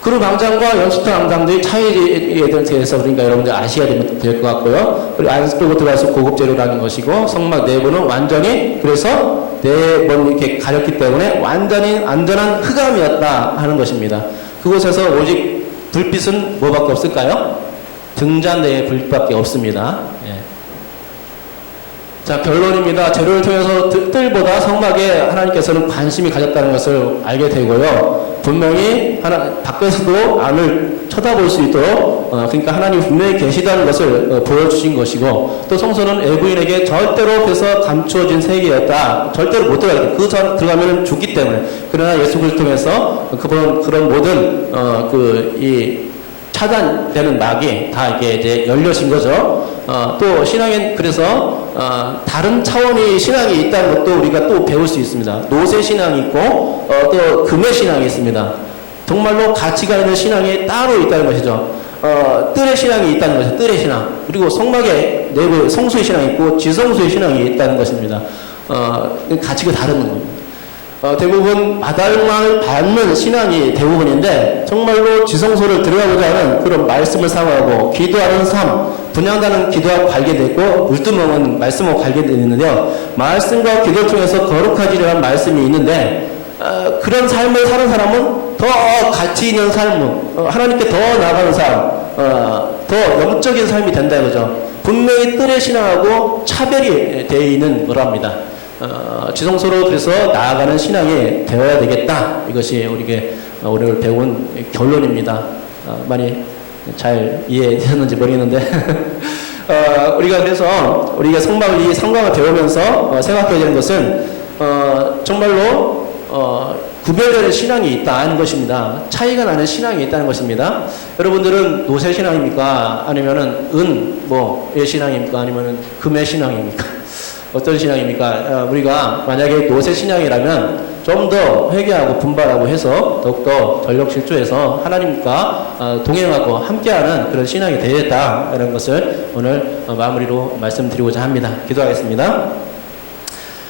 그룹 앙장과 연수털 앙장들의 차이에 대해서 그러니까 여러분들 아셔야 될 것 같고요. 그리고 안쪽으로 들어가서 고급 재료라는 것이고 성막 내부는 완전히 그래서 네 번 이렇게 가렸기 때문에 완전히 안전한 흑암이었다 하는 것입니다. 그곳에서 오직 불빛은 뭐밖에 없을까요? 등잔 내에 불빛밖에 없습니다. 예. 자, 결론입니다. 재료를 통해서 뜰보다 성막에 하나님께서는 관심이 가졌다는 것을 알게 되고요. 분명히 밖에서도 안을 쳐다볼 수 있도록 그러니까 하나님이 분명히 계시다는 것을 보여주신 것이고 또 성소는 애구인에게 절대로 그래서 감추어진 세계였다. 절대로 못 들어가게 그 들어가면 죽기 때문에 그러나 예수 그리스도를 통해서 그런 모든 차단되는 막이 다 이게 이제 열려진 거죠. 또 신앙엔 그래서 다른 차원의 신앙이 있다는 것도 우리가 또 배울 수 있습니다. 노세 신앙이 있고 또 금의 신앙이 있습니다. 정말로 가치가 있는 신앙이 따로 있다는 것이죠. 뜰의 신앙이 있다는 것이죠. 뜰의 신앙. 그리고 성막의 내부에 성소의 신앙이 있고 지성소의 신앙이 있다는 것입니다. 가치가 다른 겁니다. 대부분 마달망을 받는 신앙이 대부분인데 정말로 지성소를 들어가고자 하는 그런 말씀을 사모하고 기도하는 삶, 분양가는 기도하고 관계되어 있고 물두멍은 말씀하고 관계되어 있는데요. 말씀과 기도를 통해서 거룩하지라는 말씀이 있는데 그런 삶을 사는 사람은 더 가치 있는 삶, 하나님께 더 나아가는 삶, 더 영적인 삶이 된다 이거죠. 분명히 뜰의 신앙하고 차별이 되어 있는 거랍니다. 지성소로 그래서 나아가는 신앙이 되어야 되겠다. 이것이 우리에게 오늘 배운 결론입니다. 많이 잘 이해되셨는지 모르겠는데 우리가 그래서 우리가 이 성경을 배우면서 생각해야 되는 것은 정말로 구별되는 신앙이 있다 하는 것입니다. 차이가 나는 신앙이 있다는 것입니다. 여러분들은 노세 신앙입니까? 아니면은 은의 신앙입니까? 아니면은 금의 신앙입니까? 어떤 신앙입니까? 우리가 만약에 노세 신앙이라면 좀 더 회개하고 분발하고 해서 더욱더 전력 질주해서 하나님과 동행하고 함께하는 그런 신앙이 되겠다라는 것을 오늘 마무리로 말씀드리고자 합니다. 기도하겠습니다.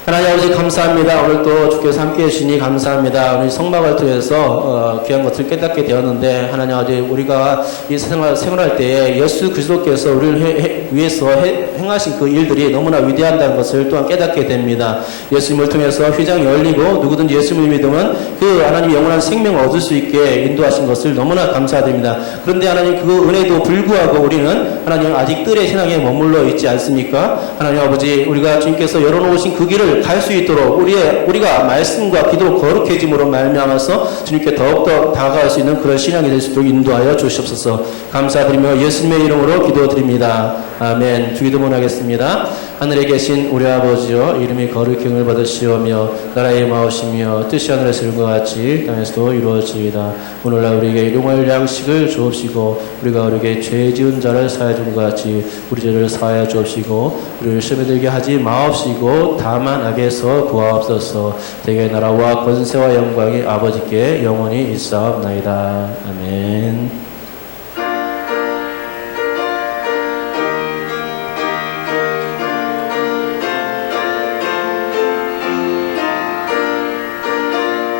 하나님 아버지 감사합니다. 오늘 또 주께서 함께해 주시니 감사합니다. 우리 성막을 통해서 귀한 것을 깨닫게 되었는데 하나님 아버지 우리가 이 생활할 때에 예수 그리스도께서 우리를 위해서 행하신 그 일들이 너무나 위대하다는 것을 또한 깨닫게 됩니다. 예수님을 통해서 휘장이 열리고 누구든지 예수님을 믿으면 그 하나님 영원한 생명을 얻을 수 있게 인도하신 것을 너무나 감사드립니다. 그런데 하나님 그 은혜도 불구하고 우리는 하나님 아직 뜰의 신앙에 머물러 있지 않습니까? 하나님 아버지 우리가 주님께서 열어놓으신 그 길을 갈 수 있도록 우리가 말씀과 기도로 거룩해짐으로 말미암아서 주님께 더욱더 다가갈 수 있는 그런 신앙이 될 수 있도록 인도하여 주시옵소서. 감사드리며 예수님의 이름으로 기도드립니다. 아멘. 주기도문 하겠습니다. 하늘에 계신 우리 아버지여 이름이 거룩히 여김을 받으시오며 나라의 마옵시며 뜻이 하늘에서 이룬 것 같이 땅에서도 이루어지이다. 오늘날 우리에게 일용할 양식을 주옵시고 우리가 우리에게 죄 지은 자를 사하여 준 것 같이 우리 죄를 사하여 주옵시고 우리를 시험에 들게 하지 마옵시고 다만 악에서 구하옵소서. 대개 나라와 권세와 영광이 아버지께 영원히 있사옵나이다. 아멘.